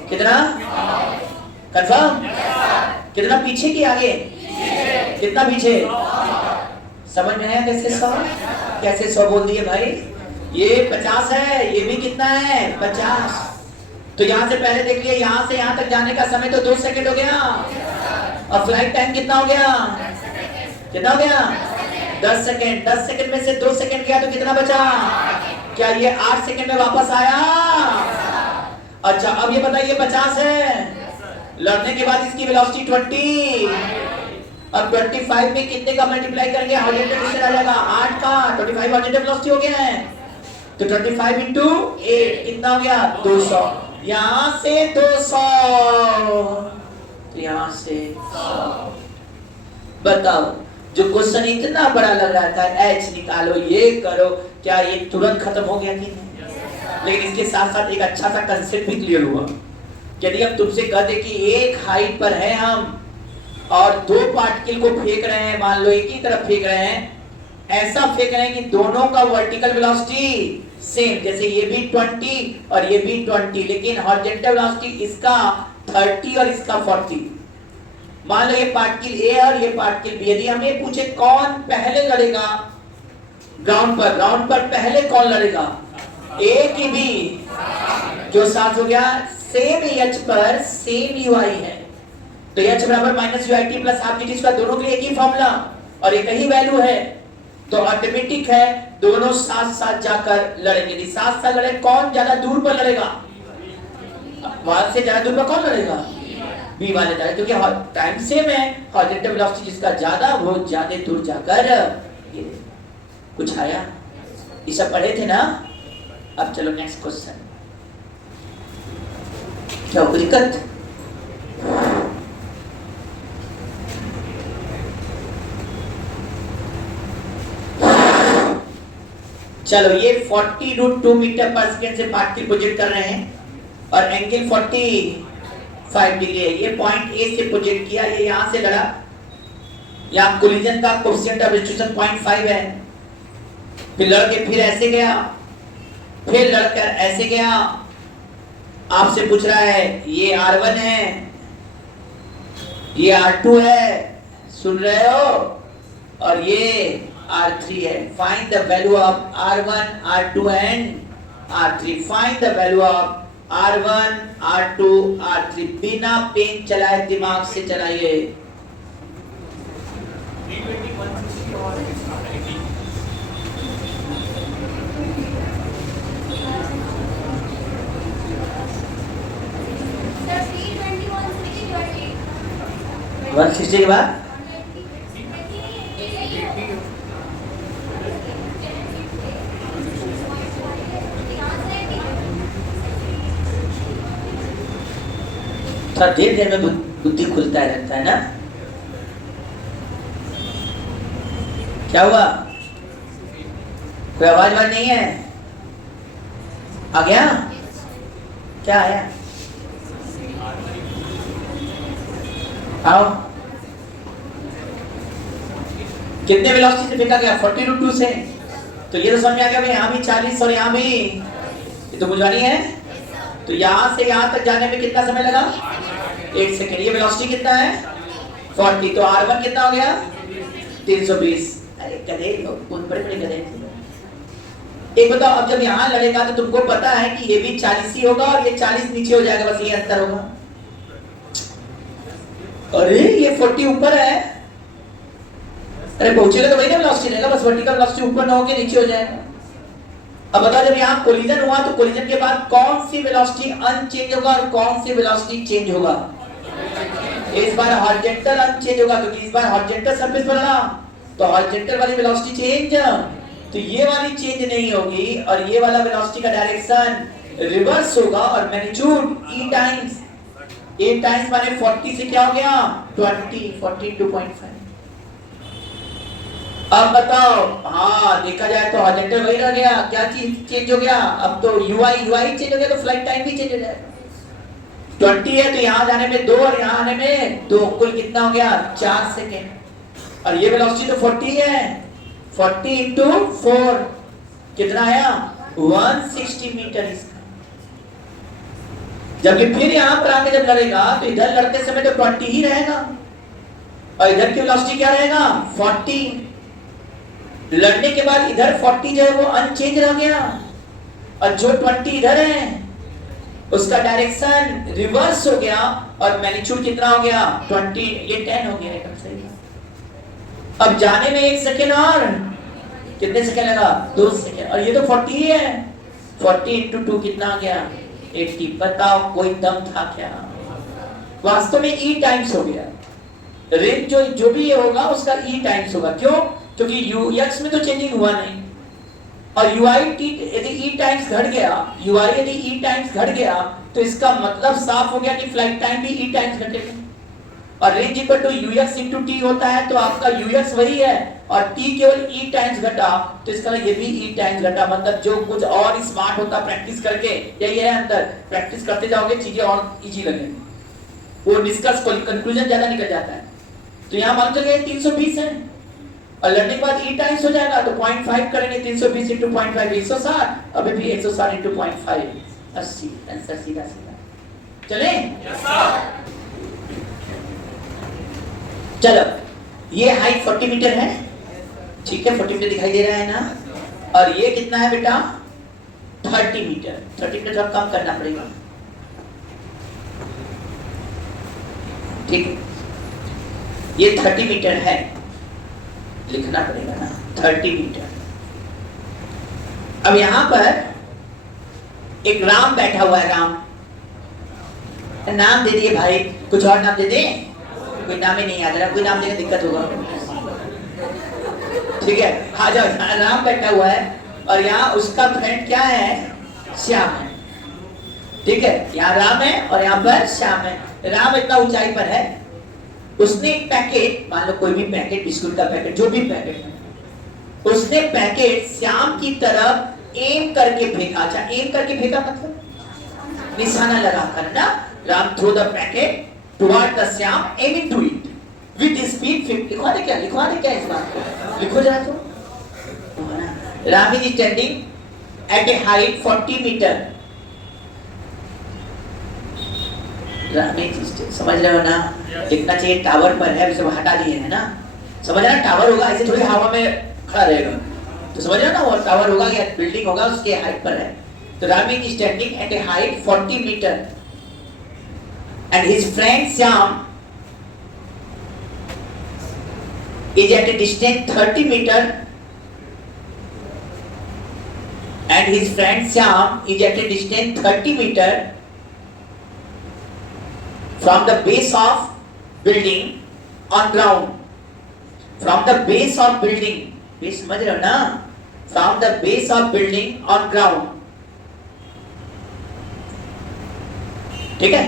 कितना कंफर्म, कितना पीछे की आगे, कितना पीछे, समझ में आया कैसे 100, कैसे 100 बोल दिए भाई। ये 50 है, ये भी कितना है 50। तो यहां से पहले देख लिया, यहां से यहां तक जाने का समय तो 2 सेकंड हो गया, और फ्लाइट टाइम कितना हो गया, कितना हो गया 10 सेकंड। 10 सेकंड में से 2 सेकंड गया तो कितना बचा, क्या ये 8 सेकंड में वापस आया? अच्छा अब ये बताइए 50 है, लड़ने के बाद इसकी वेलोसिटी 20, अब 25 में कितने का मल्टीप्लाई करेंगे, हॉरिजॉन्टल डिस्टेंस आ जाएगा 8 का, 25 हॉरिजॉन्टल वेलोसिटी हो गया है, तो 25 into 8 कितना हो गया 200, यहां से 200, तो यहां से 100। बताओ जो क्वेश्चन इतना बड़ा लग रहा था, एच निकालो, ये करो, क्या ये तुरंत खत्म हो गया कि नहीं? लेकिन इसके साथ साथ एक अच्छा सा कंसेप्ट भी क्लियर हुआ। यदि हम तुमसे कहते कि एक हाइट पर है हम और 2 पार्टिकल को फेंक रहे हैं, मान लो एक ही तरफ फेंक रहे हैं, ऐसा फेंक रहे हैं कि दोनों का वर्टिकल वेलोसिटी सेम, जैसे ये भी 20 और ये भी 20, लेकिन हॉरिजॉन्टल वेलोसिटी इसका 30 और इसका 40। मान लो ये पार्टिकल ए और ये पार्टिकल बी, यदि हमें पूछे कौन पहले लड़ेगा ग्राउंड पर पहले कौन लड़ेगा, ए की बी, जो साथ हो गया सेम एच पर सेम यूआई है, तो एच बराबर minus UIT plus half T square, दोनों के लिए एक ही फॉर्मूला और एक ही वैल्यू है, तो ऑटोमेटिक है दोनों साथ साथ जाकर लड़ेंगे। यदि साथ साथ लड़े कौन ज्यादा दूर पर लड़ेगा, वहां से ज्यादा दूर पर कौन लड़ेगा, बी वाले लड़ेगा, क्योंकि टाइम सेम है, हॉरिजॉन्टल वेलोसिटी जिसका ज्यादा वो ज्यादा दूर जाकर गिरे। कुछ आया, ये सब पढ़े थे ना? अब चलो नेक्स्ट क्वेश्चन, क्या कोई दिक्कत? चलो ये 40√2 मीटर पर सेकंड से पार्टिकल प्रोजेक्ट कर रहे हैं और एंगल 45 डिग्री है। ये पॉइंट ए से प्रोजेक्ट किया, ये यहां से लड़ा, यहां कोलिजन का कोएफिशिएंट ऑफ डिस्ट्रीब्यूशन 0.5 है, फिर लड़के फिर ऐसे गया, फिर लड़कर ऐसे गया, आपसे पूछ रहा है ये R1 है, ये R2 है, सुन रहे हो, और ये R3 है। Find the value of R1, R2 and R3. Find the value of R1, R2, R3. बिना पेन चलाए दिमाग से चलाइए। वन 160 के बाद देर देर में बुद्धि खुलता रहता है ना। क्या हुआ, कोई आवाज नहीं है? आ गया, क्या आया? आओ, कितने वेलोसिटी से फेंका गया, 40√2 से, तो ये तो समझ में आ गया भाई, यहाँ भी 40 और यहाँ भी, ये तो बुझवानी है। तो यहाँ से यहाँ तक जाने में कितना समय लगा, 1 सेकेंड। ये वेलोसिटी कितना है 40, तो R1 कितना हो गया 320। अरे गधे लोग, बड़े बड़े गधे। एक बताओ, अब जब यहाँ लड़ेगा तो तुमको पता है कि ये भी 40 ही होगा और ये 40 नीचे हो जाएगा, बस ये अंतर होगा। अरे ये 40 ऊपर है, अरे पहुंचेगा तो वही ना वेलोसिटी रहेगा, बस वर्टिकल वेलोसिटी ऊपर ना होके नीचे हो जाएगा। अब बताओ जब यहाँ कोलिजन हुआ तो कोलिजन के बाद कौन सी वेलोसिटी अनचेंज होगा और कौन सी वेलोसिटी चेंज होगा? इस बार हॉरिजॉन्टल अनचेंज होगा, क्योंकि इस बार हॉरिजॉन्टल सरफेस पर लड़ा, तो हॉरिजॉन्टल वाली वेलोसिटी चेंज, तो ये वाली चेंज नहीं होगी और ये वाला वेलोसिटी का डायरेक्शन रिवर्स होगा और magnitude e times, a times माने 40 से क्या हो गया 20, 42.5। अब बताओ, हाँ देखा जाए तो हॉरिजॉन्टल वही रह गया, क्या चीज चेंज हो गया? अब तो यूआई चेंज हो गया, तो फ्लाइट टाइम भी चेंज हो जाएगा। 20 है तो यहाँ जाने में 2 और यहाँ आने में 2, कुल कितना हो गया 4 सेकेंड। और ये वेलोसिटी तो 40 है, 40 इंटू 4 कितना आया 160 मीटर इसका। जबकि फिर यहां पर आके जब लड़ेगा तो इधर लड़ते समय तो 20 ही रहेगा और इधर की वेलोसिटी क्या रहेगा 40। लड़ने के बाद इधर 40 जो है वो अनचेंज रह गया और जो 20 इधर है उसका डायरेक्शन रिवर्स हो गया और मैग्नीट्यूड कितना हो गया 20, ये 10 हो गया एकदम सही। अब जाने में 1 सेकेंड और कितने सेकेंड लगा 2 सेकेंड और ये तो 40 ही है। 40 इंटू 2 कितना आ गया 80। बताओ कोई दम था क्या? वास्तव में E टाइम्स हो गया। रेंज जो भी ये होगा उसका E टाइम्स होगा। क्यों? क्योंकि x में तो चेंजिंग हुआ नहीं और यदि E टाइम्स घट गया, यदि E टाइम्स घट गया तो इसका मतलब साफ हो गया कि फ्लाइट टाइम भी E टाइम्स घटेगा। और range equal to ux into t होता है तो आपका ux वही है और t केवल E टाइम्स घटा तो इसका ये भी E टाइम्स घटा। मतलब जो कुछ और स्मार्ट होता प्रैक्टिस करके, यही है अंदर, प्रैक्टिस करते जाओगे चीजें और इजी लगेंगी, वो डिस्कस कंक्लूजन ज्यादा निकल जाता है। तो यहाँ मान चलिए 320 है और लड़ने के बाद E टाइम्स हो जाएगा तो 0.5 करेंगे 320 इंटू 0.5 160, अभी भी 160 इंटू 0.5 80। आंसर सीधा सीधा चले। चलो ये हाइट 40 मीटर है, ठीक है 40 मीटर दिखाई दे रहा है ना। और ये कितना है बेटा 30 मीटर। 30 मीटर थोड़ा कम करना पड़ेगा, ठीक है ये 30 मीटर है, लिखना पड़ेगा ना 30 मीटर। अब यहां पर एक राम बैठा हुआ है, राम नाम दे दिए भाई, कुछ और नाम दे दे, कोई नाम ही नहीं याद रहा, कोई नाम देने दिक्कत होगा, ठीक है। हाँ जाओ, राम बैठा हुआ है और यहाँ उसका फ्रेंड क्या है श्याम है, ठीक है। यहाँ राम है और यहाँ पर श्याम है। राम इतना ऊंचाई पर है, उसने एक पैकेट, मान लो कोई भी पैकेट, बिस्कुट का पैकेट, जो भी पैकेट है, उसने पैकेट श्याम की तरफ एम करके फेंका। अच्छा एम करके फेंका मतलब निशाना लगाकर ना। Ram throw the packet toward the Shyam aiming to it with speed 50। लिखवा दे क्या इस बात को, लिखो जरा तो। Ram is standing at a height 40 metre. समझ रहे हो ना, लिखना चाहिए टावर पर है, उसे हटा दिए है ना, समझ रहे ना। टावर होगा ऐसे थोड़ी हवा में खड़ा रहेगा, तो समझ रहे हो ना, वो टावर होगा या बिल्डिंग होगा उसके हाइट पर है। तो Ram is standing at a height 40 metre and his friend Syam is at a distance 30 meter and his friend Syam is at a distance 30 meter from the base of building on ground. From the base of building, base समझ रहे हो ना, from the base of building on ground, ठीक है।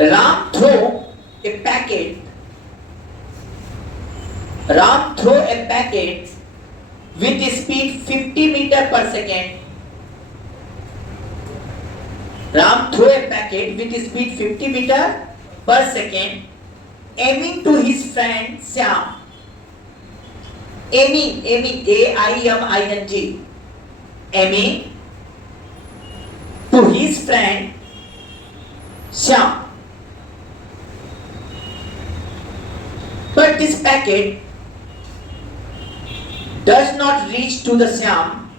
Ram throw a packet with speed 50 meter per second. Ram throw a packet with speed 50 meter per second, aiming to his friend Syam. Aiming, A-I-M-I-N-G. Aiming to his friend Syam. But this packet does not reach to the Syam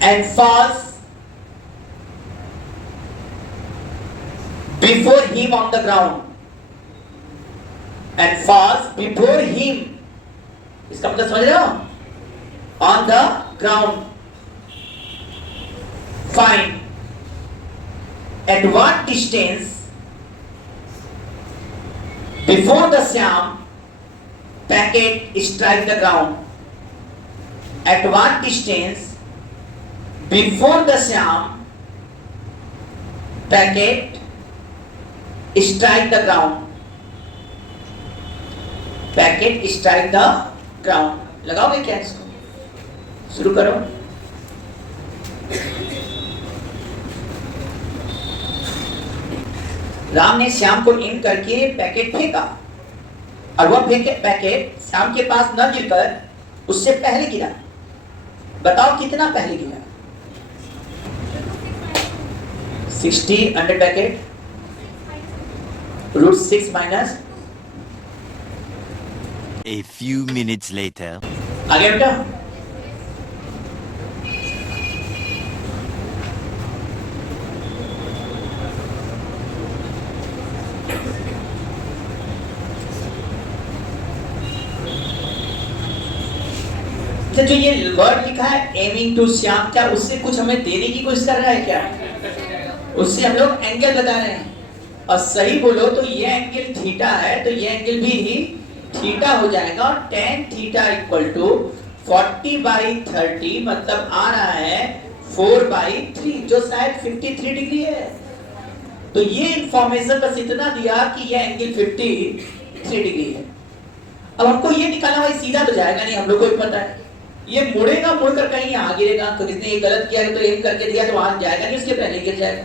and falls before him on the ground. And falls before him. इसका मतलब समझ रहे हो? On the ground. Find at what distance before the Syam packet strike the ground. At what distance before the Syam packet strike the ground. Packet strike the ground. लगाओगे क्या इसको? शुरू करो। राम ने श्याम को इन करके पैकेट फेंका और वह पैकेट शाम के पास न गिरकर उससे पहले गिरा। बताओ कितना पहले गिरा? 60 under bracket √6 minus. A few minutes later. आगे बेटा। जो ये वर्ड लिखा है एमिंग टू श्याम, क्या उससे कुछ हमें देने की कोशिश कर रहा है क्या? उससे हम लोग एंगल बता रहे हैं। और सही बोलो तो ये एंगल थीटा है, तो ये एंगल भी थीटा हो जाएगा। और tan थीटा इक्वल टू 40/30 मतलब आ रहा है 4/3, जो शायद 53 डिग्री है। तो ये इंफॉर्मेशन बस इतना दिया कि ये एंगल 53 डिग्री है। अब हमको ये निकालना, भाई सीधा तो जाएगा नहीं, हम लोग को भी पता है ये मुड़ेगा, मुड़कर कहीं यहाँ गिरेगा। तो किसने ये गलत किया है तो एम करके दिया तो वहां जाएगा नहीं, उसके पहले गिर जाएगा।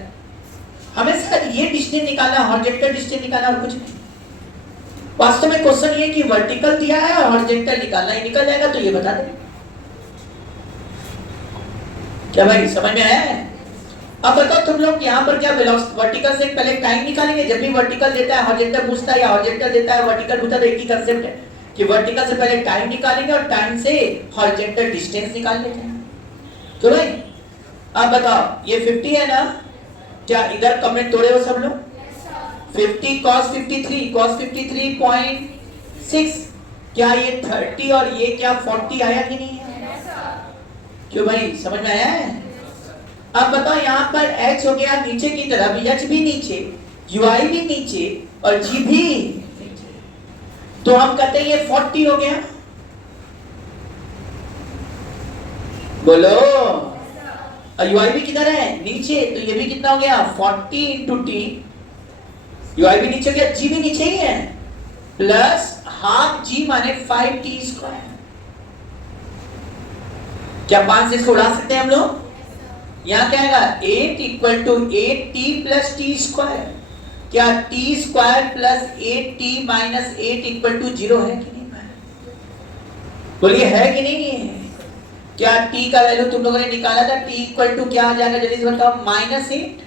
हमें सिर्फ ये डिस्टेंस निकालना, हॉरिजॉन्टल डिस्टेंस निकालना और कुछ नहीं। वास्तव में क्वेश्चन ये कि वर्टिकल दिया है और हॉरिजॉन्टल निकालना, ही निकल जाएगा तो ये बता दे। क्या भाई समझ में आया है? अब बताओ तुम लोग यहाँ पर क्या वेलोसिटी, वर्टिकल से पहले टाइम निकालेंगे। जब भी वर्टिकल देता है हॉरिजॉन्टल पूछता है, या हॉरिजॉन्टल देता है वर्टिकल पूछता है, तो एक ही कांसेप्ट है कि वर्टिकल से पहले टाइम निकालेंगे और टाइम से हॉरिजॉन्टल डिस्टेंस निकाल लेते हैं। तो भाई अब बताओ ये 50 है ना? क्या इधर कमेंट तोड़े हो सब लोग? 50 cos 53 cos 53.6, क्या ये 30 और ये क्या 40 आया कि नहीं है? क्यों भाई समझ में आया है? अब बताओ यहाँ पर h हो गया नीचे की तरफ, h भी नीचे, ui भी नीचे और g भी नीचे, तो हम कहते हैं ये 40 हो गया। बोलो। और ui भी किधर है? नीचे, तो ये भी कितना हो गया? 40 into t, ui भी नीचे हो गया, g भी नीचे ही है, प्लस हाफ g माने 5t स्क्वायर। क्या 5 से इसको उड़ा सकते हैं हम लोग? यहाँ क्या आएगा? 8 equal to 8t plus t square. क्या t square plus 8t minus 8 equal to 0 है कि नहीं? बोलिए है कि नहीं? क्या t का वैल्यू तुम लोगों ने निकाला था? t इक्वल टू क्या आ जाएगा जल्दी से बताओ? -8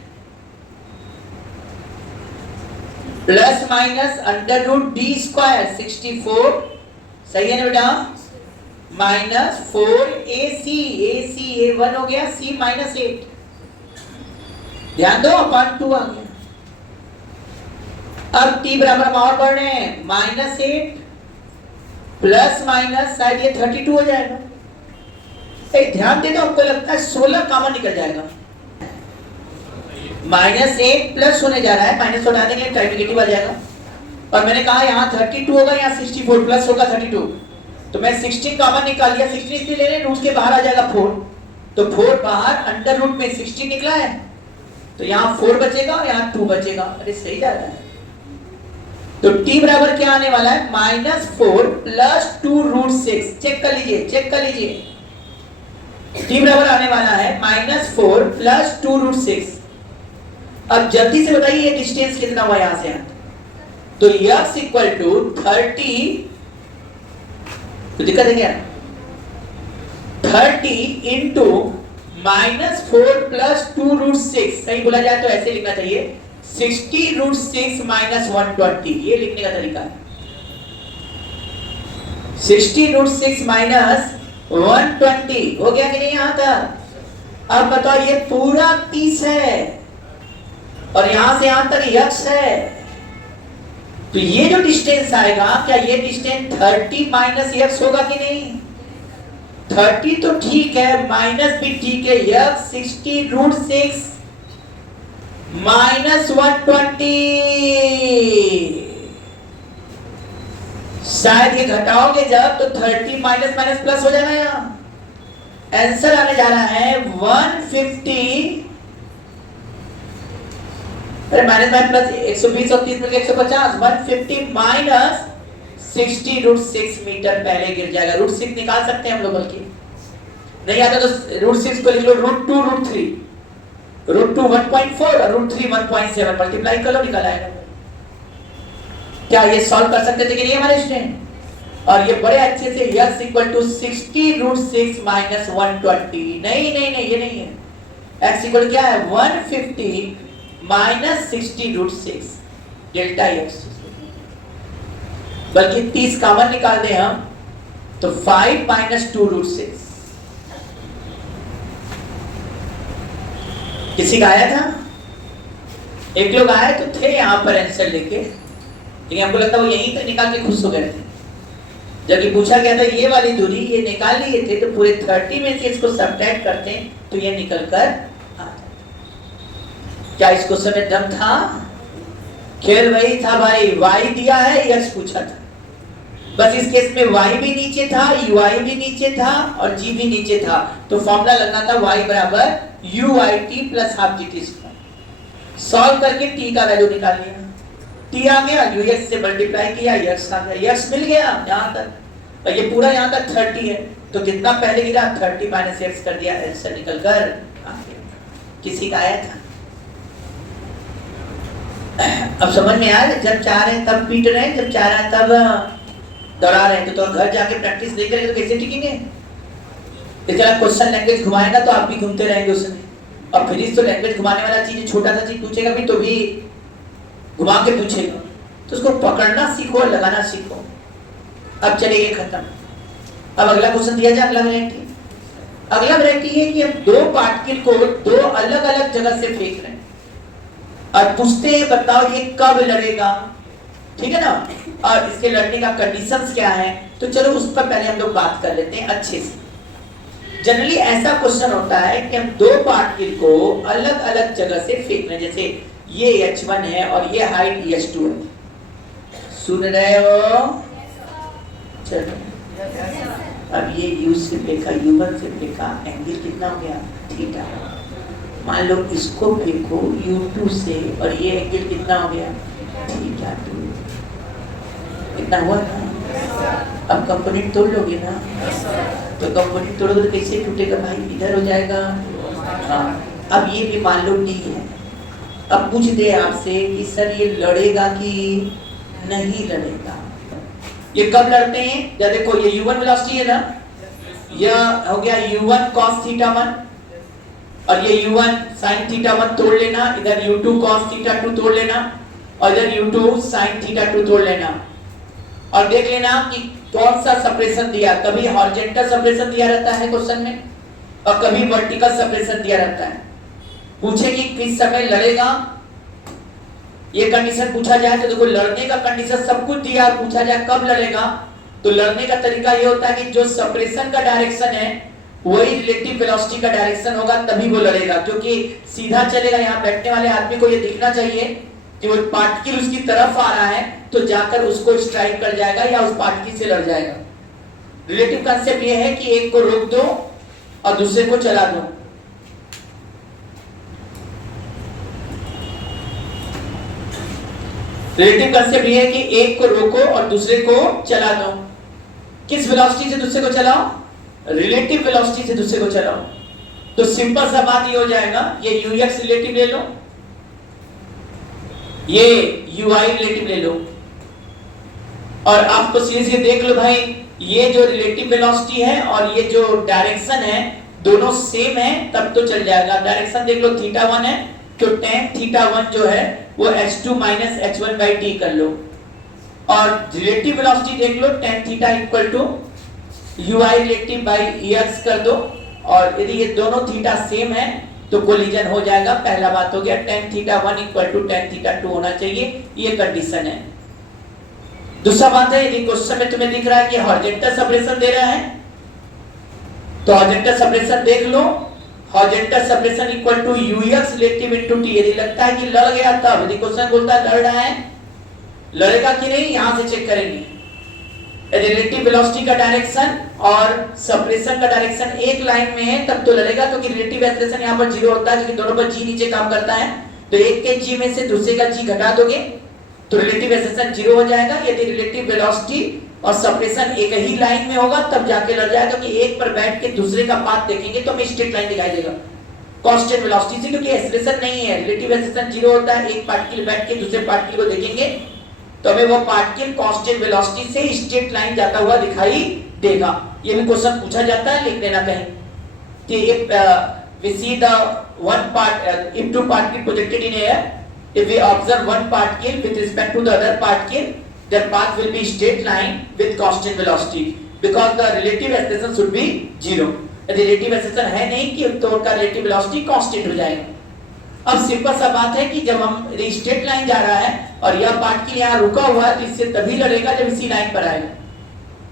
प्लस माइनस √d स्क्वायर 64, सही है ना बेटा? माइनस 4ac, ac a1 हो गया, c -8, ध्यान दो अपन 2 आ गया। अब t बराबर हम और बढ़ रहे हैं, -8 प्लस माइनस शायद ये 32 हो जाएगा। ध्यान दे दो, हमको लगता है 16 कॉमन निकल जाएगा। -8 प्लस होने जा रहा है, माइनस हटा देंगे टाइम नेगेटिव आ जाएगा। और मैंने कहा यहाँ 32 होगा, यहाँ 64 प्लस होगा 32, तो मैं 16 कॉमन निकाल लिया। 16 इसलिए ले रहे, रूट के बाहर आ जाएगा 4, तो 4 बाहर, अंडर रूट में 16 निकला है, तो यहाँ 4 बचेगा और यहाँ 2 बचेगा। अरे सही जा रहा है। तो t बराबर क्या आने वाला है? -4 प्लस 2√6। चेक कर लीजिए, चेक कर लीजिए, t बराबर आने वाला है -4 प्लस 2√6। अब जल्दी से बताइए ये डिस्टेंस कितना हुआ यहां से? तो x इक्वल टू 30, तो दिक्कत है क्या? 30 इंटू -4 प्लस 2√6, सही बोला जाए तो ऐसे लिखना चाहिए 60√6 माइनस 120, ये लिखने का तरीका है। 60√6 माइनस 120 हो गया कि नहीं यहां तक? अब बताओ ये पूरा 30 है और यहां से यहां तक x है, तो ये जो डिस्टेंस आएगा, क्या ये डिस्टेंस 30 माइनस x होगा कि नहीं? 30 तो ठीक है, माइनस भी ठीक है, x 60√6 माइनस 120। शायद ये घटाओगे जब तो 30 माइनस माइनस प्लस हो जाएगा। यहाँ आंसर आने जा रहा है 150, अरे माइनस माइनस प्लस 120 और 30 मिलकर 150, 150 माइनस 60√6 मीटर पहले गिर जाएगा। √6 निकाल सकते हैं हम लोग, बल्कि नहीं आता तो √6 को लिख लो √2 √3, √2 1.4 और √3 1.7 मल्टीप्लाई कर लो, निकल आएगा। क्या ये सॉल्व कर सकते थे कि नहीं हमारे स्टूडेंट? और ये बड़े अच्छे से x इक्वल टू 60√6 माइनस 120, नहीं नहीं नहीं, ये नहीं है। x इक्वल क्या है 150 माइनस 60√6 डेल्टा x, बल्कि 30 कॉमन निकाल दें हम तो 5 माइनस 2√6। किसी का आया था? एक लोग आए तो थे यहाँ पर आंसर लेके, लेकिन हमको लगता है वो यहीं पे निकाल के खुश हो गए थे। जबकि पूछा गया था ये वाली दूरी ये निकाल लिए थे तो पूरे 30 में से इसको सब्ट्रैक्ट करते तो ये निकल कर आ जाता। क्या इस क्वेश्चन में दम था? खेल वही था भाई, y दिया है x पूछा था, बस इस केस में y भी नीचे था, ui भी नीचे था और g भी नीचे था, तो फॉर्मूला लगना था y बराबर uit plus half gt square. Solve करके t का वैल्यू निकाल लिया, t आ गया, ux से मल्टीप्लाई किया, x आ गया, x मिल गया यहाँ तक, और ये पूरा यहाँ तक 30 है, तो कितना पहले गिरा 30 माइनस x कर दिया, आंसर निकल कर आ गया। किसी का आया था? अब समझ में आ रहा है, जब चाह रहे हैं तब पीट रहे हैं, जब चाह रहे हैं तब दौड़ा रहे हैं, तो घर जाके प्रैक्टिस नहीं करेंगे तो कैसे टिकेंगे? इस तरह क्वेश्चन लैंग्वेज घुमाएगा तो आप भी घूमते रहेंगे उसमें, और फिर तो लैंग्वेज घुमाने वाला चीज छोटा सा चीज पूछेगा भी तो भी घुमा के पूछेगा, तो उसको पकड़ना सीखो, लगाना सीखो। अब चलिए खत्म। अब अगला क्वेश्चन दिया जाए, अगला वैरायटी। अगला वैरायटी है कि हम दो पार्टिकल को दो अलग अलग जगह से फेंक रहे हैं और पूछते हैं बताओ ये कब लड़ेगा, ठीक है ना, और इसके लड़ने का कंडीशंस क्या है। तो चलो उस पर पहले हम लोग बात कर लेते हैं अच्छे से। जनरली ऐसा क्वेश्चन होता है कि हम दो पार्टिकल को अलग अलग जगह से फेंक रहे हैं, जैसे ये h1 है और ये हाइट h2 है। सुन रहे हो? चलो अब ये u से फेंका, u1 से फेंका, एंगल कितना हो गया थीटा। मान लो इसको फेंको u2 से और ये एंगल कितना हो गया थीटा 2, कितना हुआ ना? अब कंपोनेंट तोड़ लोगे ना, तो कंपोनेंट तोड़ोगे तो कैसे टूटेगा भाई, इधर हो जाएगा। हाँ, अब ये भी मान लो d है। अब पूछ दे आपसे कि सर ये लड़ेगा कि नहीं लड़ेगा, ये कब लड़ते हैं? या देखो ये u1 वेलोसिटी है ना, यह हो गया u1 cos थीटा 1 और ये u1 sin थीटा 1 तोड़ लेना, इधर u2 cos थीटा 2 तोड़ लेना और इधर u2 sin थीटा 2 तोड़ लेना, और देख लेना कि कौन सा सेपरेशन दिया। कभी हॉरिजॉन्टल सेपरेशन दिया रहता है क्वेश्चन में और कभी वर्टिकल सेपरेशन दिया रहता है। पूछे कि किस समय लड़ेगा, ये कंडीशन पूछा जाए तो देखो लड़ने का कंडीशन सब कुछ दिया, और पूछा जाए कब लड़ेगा तो लड़ने का तरीका ये होता है कि जो सेपरेशन का डायरेक्शन है वही रिलेटिव वेलोसिटी का डायरेक्शन होगा, तभी वो लड़ेगा। क्योंकि सीधा चलेगा, यहाँ बैठने वाले आदमी को ये दिखना चाहिए कि वो पार्टिकल उसकी तरफ आ रहा है तो जाकर उसको स्ट्राइक कर जाएगा या उस पार्टिकल से लड़ जाएगा। रिलेटिव कांसेप्ट ये है कि एक को रोक दो और दूसरे को चला दो। रिलेटिव कांसेप्ट ये है कि एक को रोको और दूसरे को चला दो। किस वेलोसिटी से दूसरे को चलाओ? रिलेटिव वेलोसिटी से दूसरे को चलाओ। तो सिंपल सा बात ये हो जाएगा, ये ux रिलेटिव ले लो, ये ui रिलेटिव ले लो, और आपको सीधे देख लो भाई, ये जो रिलेटिव वेलोसिटी है और ये जो डायरेक्शन है दोनों सेम है, तब तो चल जाएगा। डायरेक्शन देख लो थीटा 1 है तो tan थीटा 1 जो है वो h2 माइनस h1/t कर लो, और रिलेटिव वेलोसिटी देख लो tan theta equal to ui relative by ex कर दो, और यदि ये दोनों थीटा सेम है तो कोलिजन हो जाएगा। पहला बात हो गया tan theta 1 equal to tan theta 2 होना चाहिए, ये कंडीशन है। दूसरा बात है यदि क्वेश्चन में तुम्हें दिख रहा है कि हॉरिजॉन्टल सेपरेशन दे रहा है तो हॉरिजॉन्टल सेपरेशन देख लो, horizontal separation equal to ux relative into t। यदि लगता है कि लड़ गया तब, यदि क्वेश्चन बोलता है लड़ रहा है, लड़ेगा कि नहीं यहां से चेक करेंगे। रिलेटिव वेलोसिटी का डायरेक्शन और सेपरेशन का डायरेक्शन एक लाइन में है तब तो लड़ेगा, क्योंकि रिलेटिव एक्सेलरेशन यहां पर 0 होता है, क्योंकि दोनों पर g नीचे काम करता है। तो एक के g में से दूसरे का g घटा दोगे तो रिलेटिव एक्सेलरेशन 0 हो जाएगा। यदि रिलेटिव वेलोसिटी और सेपरेशन एक ही लाइन में होगा तब जाके लड़ जाएगा, क्योंकि एक पर बैठ के दूसरे का पाथ देखेंगे तो हमें स्ट्रेट लाइन दिखाई देगा कांस्टेंट वेलोसिटी से, क्योंकि एक्सेलरेशन नहीं है, रिलेटिव एक्सेलरेशन 0 होता है। एक पार्टिकल बैठ के दूसरे पार्टिकल को देखेंगे तो हमें वो पार्टिकल कांस्टेंट वेलोसिटी से स्ट्रेट लाइन जाता हुआ दिखाई देगा। ये भी क्वेश्चन पूछा जाता है, लिख लेना कहीं कि if we see the one part if two particle projected in air, if we observe one particle with respect to the other particle, their path will be straight line with constant velocity because the relative acceleration should be 0। Relative acceleration है नहीं कि तो उनका relative velocity constant हो जाएगा। अब simple सा बात है कि जब हम स्ट्रेट लाइन जा रहा है और यह पार्टिकल यहाँ रुका हुआ है तो इससे तभी लड़ेगा जब इसी लाइन पर आएगा।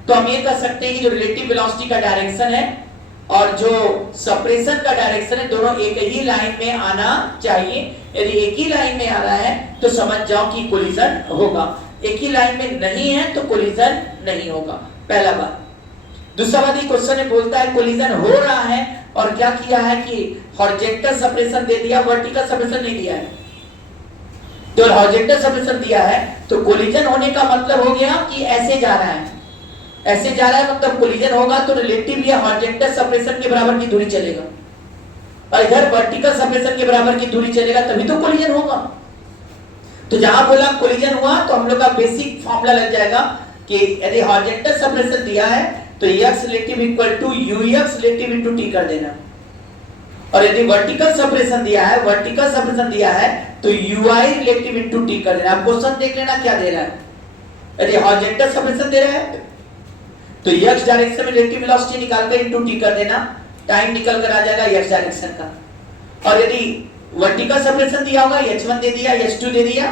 तो हम ये कह सकते हैं कि जो रिलेटिव वेलोसिटी का डायरेक्शन है और जो सप्रेशन का डायरेक्शन है दोनों एक ही लाइन में आना चाहिए। यदि एक ही लाइन में आ रहा है तो समझ जाओ कि कोलिजन होगा, एक ही लाइन में नहीं है तो कोलिजन नहीं होगा। पहला बात। दूसरा बात, ये क्वेश्चन में बोलता है कोलिजन हो रहा है और क्या किया है कि हॉरिजॉन्टल सेपरेशन दे दिया, वर्टिकल सेपरेशन नहीं दिया है। तो हॉरिजॉन्टल सेपरेशन दिया है तो कोलिजन होने का मतलब हो गया कि ऐसे जा रहा है, ऐसे जा रहा है मतलब कोलिजन होगा तो रिलेटिव या हॉरिजॉन्टल सेपरेशन के बराबर की दूरी चलेगा और इधर वर्टिकल सेपरेशन के बराबर की दूरी चलेगा तभी तो कोलिजन होगा। तो जहां बोला कोलिजन हुआ तो हम लोग का बेसिक फॉर्मूला लग जाएगा कि यदि हॉरिजॉन्टल सेपरेशन दिया है तो x relative equal to ux relative into t कर देना, और यदि वर्टिकल सेपरेशन दिया है, वर्टिकल सेपरेशन दिया है तो uy रिलेटिव इनटू t कर देना। आप क्वेश्चन देख लेना क्या दे रहा है। यदि हॉरिजॉन्टल सेपरेशन दे रहा है तो x डायरेक्शन में रिलेटिव वेलोसिटी निकाल कर इनटू t कर देना, टाइम निकल कर आ जाएगा x डायरेक्शन का। और यदि वर्टिकल सेपरेशन दिया होगा h1 दे दिया, h2 दे दिया,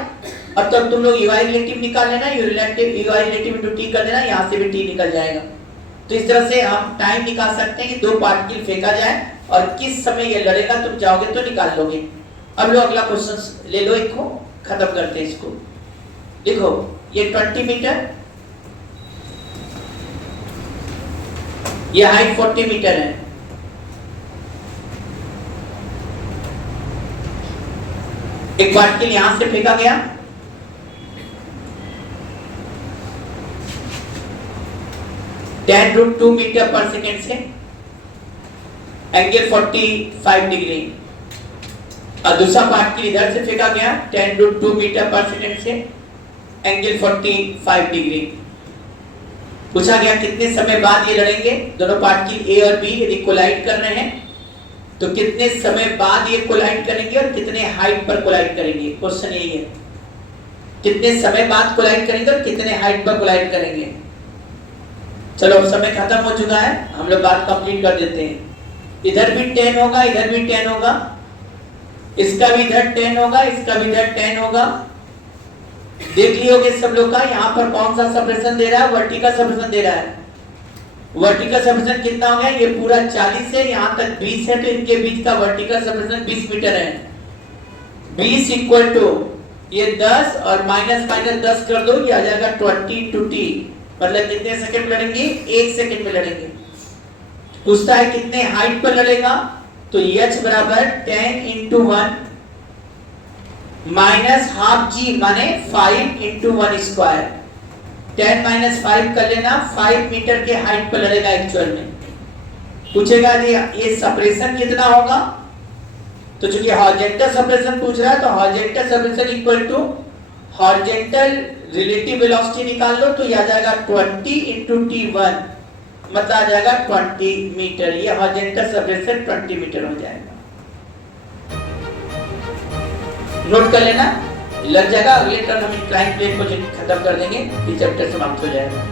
अब तब तुम लोग uy रिलेटिव निकाल लेना, uy रिलेटिव इनटू t कर देना, यहां से भी t निकल जाएगा। तो इस तरह से हम टाइम निकाल सकते हैं कि दो पार्टिकल फेंका जाए और किस समय ये लड़ेगा, तुम चाहोगे तो निकाल लोगे। अब लो अगला क्वेश्चन ले लो, एक को खत्म करते हैं इसको। देखो ये 20 मीटर, ये हाइट 40 मीटर है। एक पार्टिकल यहां से फेंका गया, √2 मीटर पर सेकेंड से, एंगल 45 डिग्री। और दूसरा पार्टिकल इधर से फेंका गया 10√2 मीटर पर सेकेंड से, एंगल 45 डिग्री। पूछा गया कितने समय बाद ये लड़ेंगे। दोनों पार्टिकल ए और बी यदि कोलाइड कर रहे हैं तो कितने समय बाद ये कोलाइड करेंगे और कितने हाइट पर कोलाइड करेंगे। क्वेश्चन यही है, कितने समय बाद कोलाइड करेंगे और कितने हाइट पर कोलाइड करेंगे। चलो अब समय खत्म हो चुका है, हम लोग बात कंप्लीट कर देते हैं। इधर भी 10 होगा, इधर भी 10 होगा, इसका भी इधर 10 होगा, इसका भी इधर 10 होगा। देख लियोगे सब लोग का यहाँ पर कौन सा सेपरेशन दे रहा है, वर्टिकल सेपरेशन दे रहा है। वर्टिकल सेपरेशन कितना हो गया, ये पूरा 40 है, यहाँ तक 20 है, तो इनके बीच का वर्टिकल सेपरेशन 20 मीटर है। 20 इक्वल टू ये 10 और माइनस 10 कर दो, ये आ जाएगा 20 × t, मतलब कितने सेकंड में लड़ेंगे, 1 सेकंड में लड़ेंगे। पूछता है कितने हाइट पर लड़ेगा, तो h बराबर 10 × 1 माइनस हाफ g माने 5 × 1 स्क्वायर। 10 - 5 कर लेना, 5 मीटर के हाइट पर लड़ेगा एक्चुअल में। पूछेगा ये सेपरेशन कितना होगा, तो चूंकि हॉरिजॉन्टल सेपरेशन पूछ रहा है तो horizontal separation equal to horizontal relative velocity निकाल लो, तो ये आ जाएगा 20 × t1, मतलब आ जाएगा 20 मीटर। ये हॉरिजॉन्टल सेपरेशन 20 मीटर हो जाएगा। नोट कर लेना, लग जाएगा। अगले टर्म हम इंक्लाइन प्लेन को खत्म कर देंगे, ये चैप्टर समाप्त हो जाएगा।